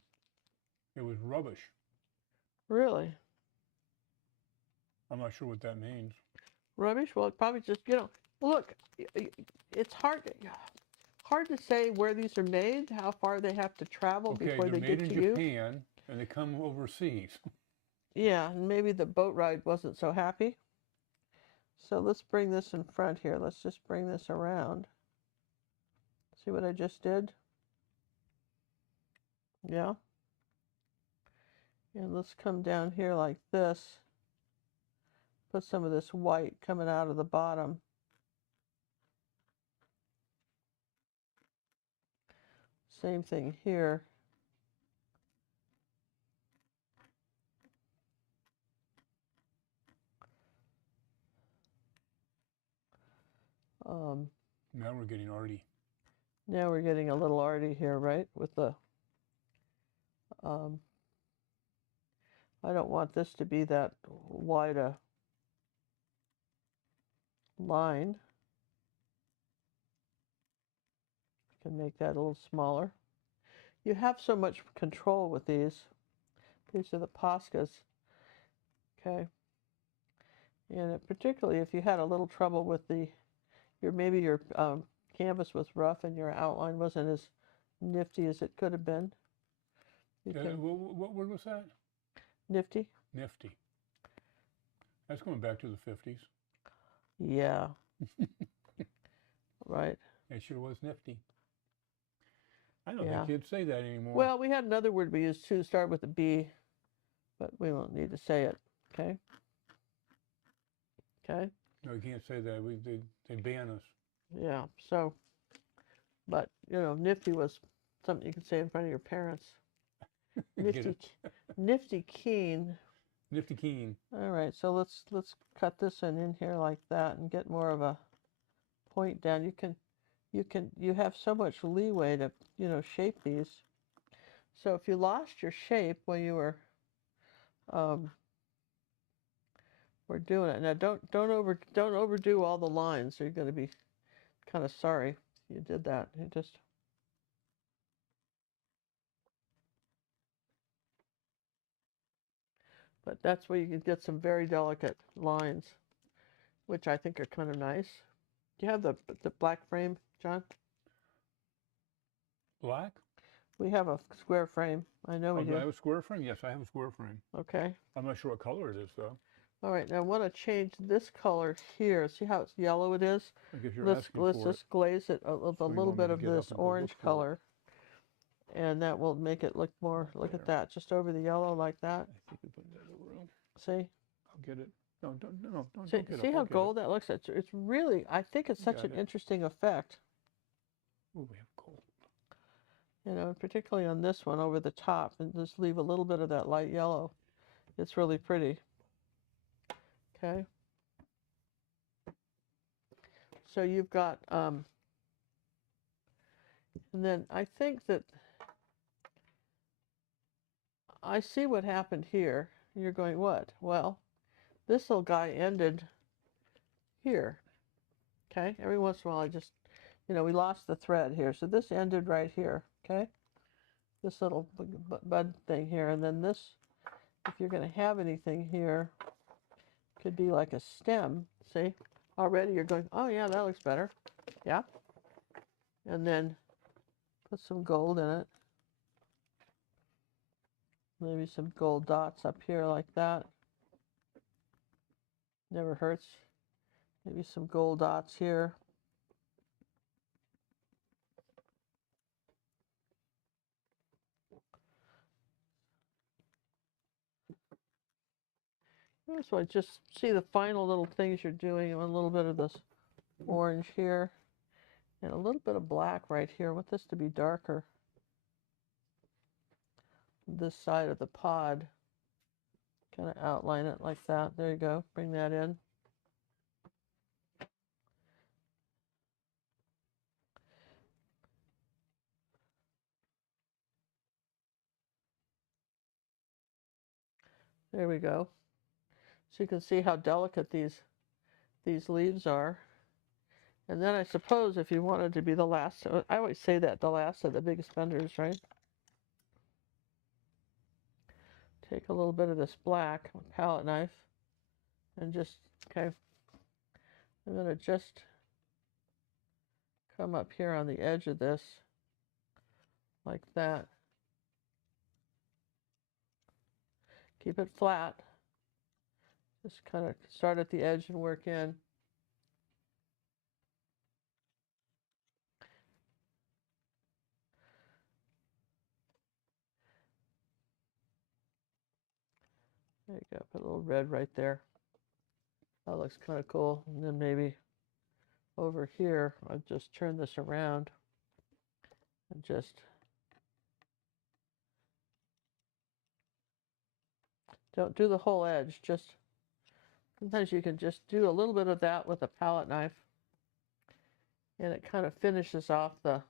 It was rubbish. Really? I'm not sure what that means. Rubbish? Well, it probably just, look, it's hard to say where these are made, how far they have to travel before they get to you. Okay, they're made in Japan, and they come overseas. Yeah, and maybe the boat ride wasn't so happy. So let's bring this in front here. Let's just bring this around. See what I just did? Yeah. And let's come down here like this. Put some of this white coming out of the bottom. Same thing here. Now we're getting arty. Now we're getting a little arty here, right? With the, I don't want this to be that wide a line. Can make that a little smaller. You have so much control with these. These are the Poscas. Okay. And particularly if you had a little trouble with maybe your canvas was rough and your outline wasn't as nifty as it could have been. What word was that? Nifty. Nifty. That's going back to the 50s. Yeah. Right. It sure was nifty. I don't think kids say that anymore. Well, we had another word we used too, start with a B, but we won't need to say it. Okay. Okay. No, you can't say that. They ban us. Yeah. So, but nifty was something you could say in front of your parents. Nifty keen. Nifty keen. All right. So let's cut this one in here like that and get more of a point down. You have so much leeway to shape these. So if you lost your shape when you were doing it, now don't overdo all the lines. You're going to be kind of sorry you did that. But that's where you can get some very delicate lines, which I think are kind of nice. Do you have the black frame, John? Black? We have a square frame. I know we Oh, do I do. have a square frame? Yes, I have a square frame. Okay. I'm not sure what color it is, though. All right, now I want to change this color here. See how it's yellow it is? I guess you're Let's asking for it. just glaze it with a So you little want me bit to of get up this and go look orange for it? color, and that will make it look more, look at that, just over the yellow like that. I think we put that over. See? I'll get it. No, don't See, get up. see I'll how get gold that looks? It's really, I think it's such Got an it. interesting effect. Oh, we have gold. You know, particularly on this one over the top, and just leave a little bit of that light yellow. It's really pretty. Okay. So you've got, and then I think that I see what happened here. You're going, what? Well, this little guy ended here. Okay. Every once in a while, I just, you know, we lost the thread here. So this ended right here. Okay. This little bud thing here. And then this, if you're going to have anything here, could be like a stem. See? Already you're going, oh yeah, that looks better. Yeah. And then put some gold in it. Maybe some gold dots up here like that. Never hurts. Maybe some gold dots here. So I just see the final little things you're doing. A little bit of this orange here. And a little bit of black right here. I want this to be darker. This side of the pod. Kind of outline it like that. There you go. Bring that in. There we go. So you can see how delicate these leaves are. And then I suppose if you wanted to be the last, I always say that, the last of the big spenders, right? Take a little bit of this black palette knife and just, okay, I'm going to just come up here on the edge of this like that. Keep it flat. Just kind of start at the edge and work in. There you go. Put a little red right there. That looks kind of cool. And then maybe over here, I'll just turn this around and just don't do the whole edge. Just sometimes you can just do a little bit of that with a palette knife, and it kind of finishes off the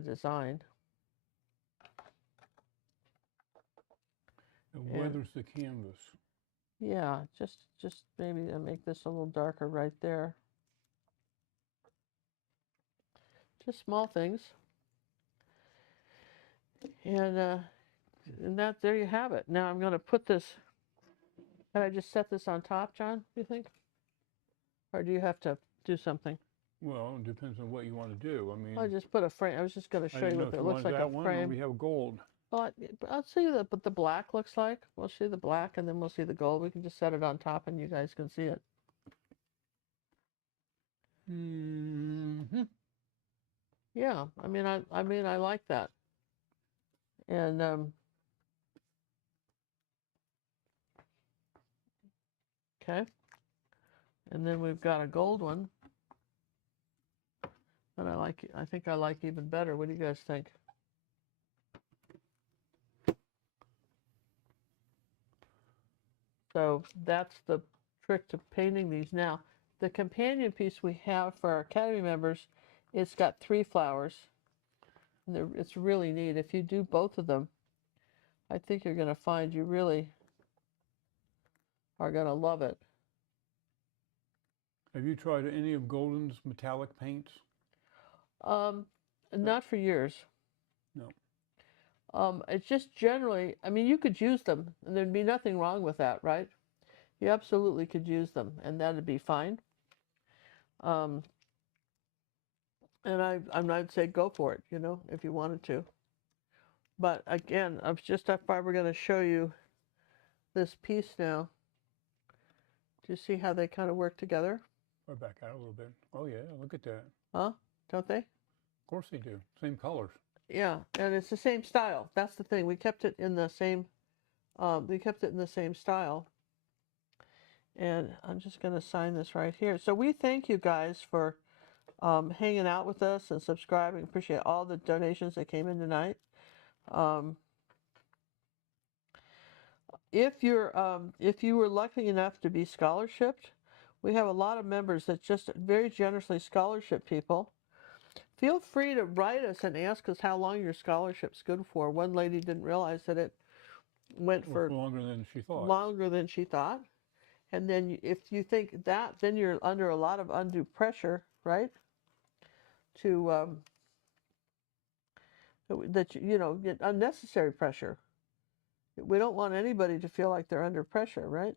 design. It weathers the canvas. Yeah, just maybe make this a little darker right there. Just small things. And that, there you have it. Now I'm going to put this, can I just set this on top, John, do you think? Or do you have to do something? Well, it depends on what you want to do. I mean, I just put a frame. I was just going to show you what it looks like, a frame. We have gold. Well, I'll see what the black looks like. We'll see the black, and then we'll see the gold. We can just set it on top, and you guys can see it. Mm-hmm. Yeah, I mean, I like that. And okay, and then we've got a gold one, and I think I like even better. What do you guys think? So that's the trick to painting these. Now, the companion piece we have for our Academy members, it's got 3 flowers. And it's really neat. If you do both of them, I think you're going to find you really are going to love it. Have you tried any of Golden's metallic paints? Not for years. No. It's just generally, I mean, you could use them, and there'd be nothing wrong with that, right? You absolutely could use them, and that'd be fine. And I'd say go for it, you know, if you wanted to. But again, I've just that far. We're going to show you this piece now. Do you see how they kind of work together? Or back out a little bit. Oh yeah, look at that. Huh? Don't they? Of course they do. Same colors. Yeah, and it's the same style. That's the thing. We kept it in the same. We kept it in the same style. And I'm just going to sign this right here. So we thank you guys for hanging out with us and subscribing. Appreciate all the donations that came in tonight. If you were lucky enough to be scholarshiped, we have a lot of members that just very generously scholarship people. Feel free to write us and ask us how long your scholarship's good for. One lady didn't realize that it went for longer than she thought. Longer than she thought. And then if you think that, then you're under a lot of undue pressure, right? To that you know, get unnecessary pressure. We don't want anybody to feel like they're under pressure, right?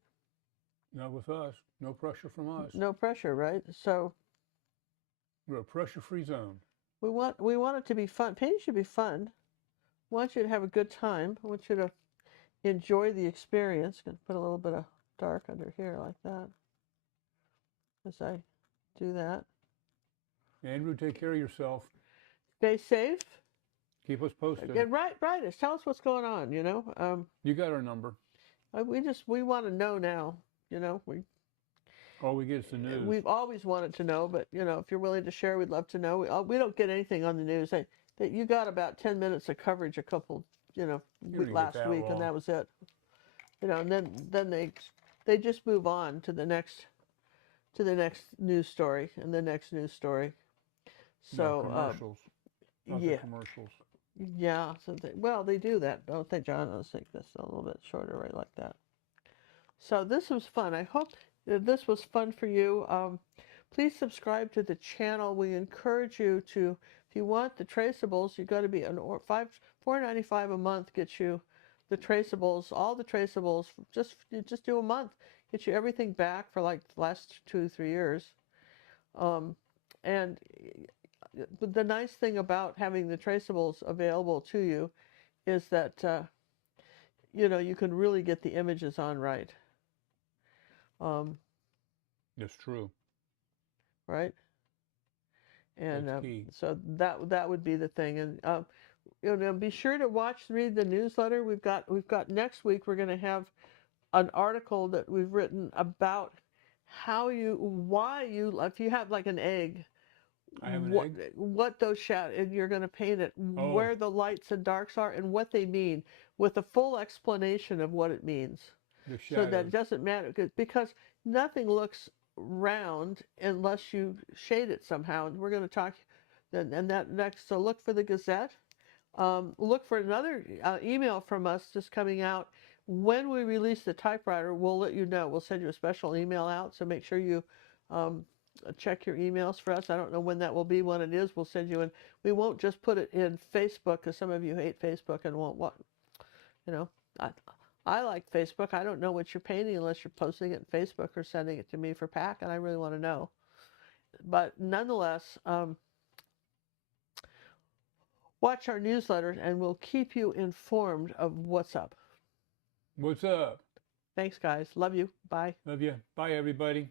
Not with us. No pressure from us. No pressure, right? So we're a pressure-free zone. We want it to be fun. Painting should be fun. I want you to have a good time. I want you to enjoy the experience. I'm going to put a little bit of dark under here like that as I do that. Andrew, take care of yourself. Stay safe. Keep us posted. And write us. Tell us what's going on, you know. You got our number. We want to know now, you know. All we get is the news. We've always wanted to know, but, you know, if you're willing to share, we'd love to know. We don't get anything on the news. That you got about 10 minutes of coverage a couple, you know, last week, and that was it. You know, and then they just move on to the next news story and the next news story. So commercials. Yeah. Commercials. Yeah. So they do that, don't they, John? Let's take this a little bit shorter, right, like that. So this was fun. I hope this was fun for you. Please subscribe to the channel. We encourage you to, if you want the traceables, you've got to be $4.95 a month gets you the traceables, all the traceables. Just do a month, get you everything back for like the last 2-3 years. And the nice thing about having the traceables available to you is that you know, you can really get the images on right. That's true. Right? And key. so that would be the thing. And you know, be sure to read the newsletter. We've got next week. We're going to have an article that we've written about why you, if you have like an egg, I have an egg. What those shadows, and you're going to paint it, where the lights and darks are, and what they mean, with a full explanation of what it means. So that it doesn't matter, because nothing looks round unless you shade it somehow. And we're going to talk, and that next. So look for the Gazette. Look for another email from us just coming out. When we release the typewriter, we'll let you know. We'll send you a special email out. So make sure you check your emails for us. I don't know when that will be. When it is, we'll send you in. We won't just put it in Facebook, because some of you hate Facebook and won't want, you know. I like Facebook. I don't know what you're painting unless you're posting it in Facebook or sending it to me for pack, and I really want to know. But nonetheless, watch our newsletter, and we'll keep you informed of what's up. What's up? Thanks, guys. Love you. Bye. Love you. Bye, everybody.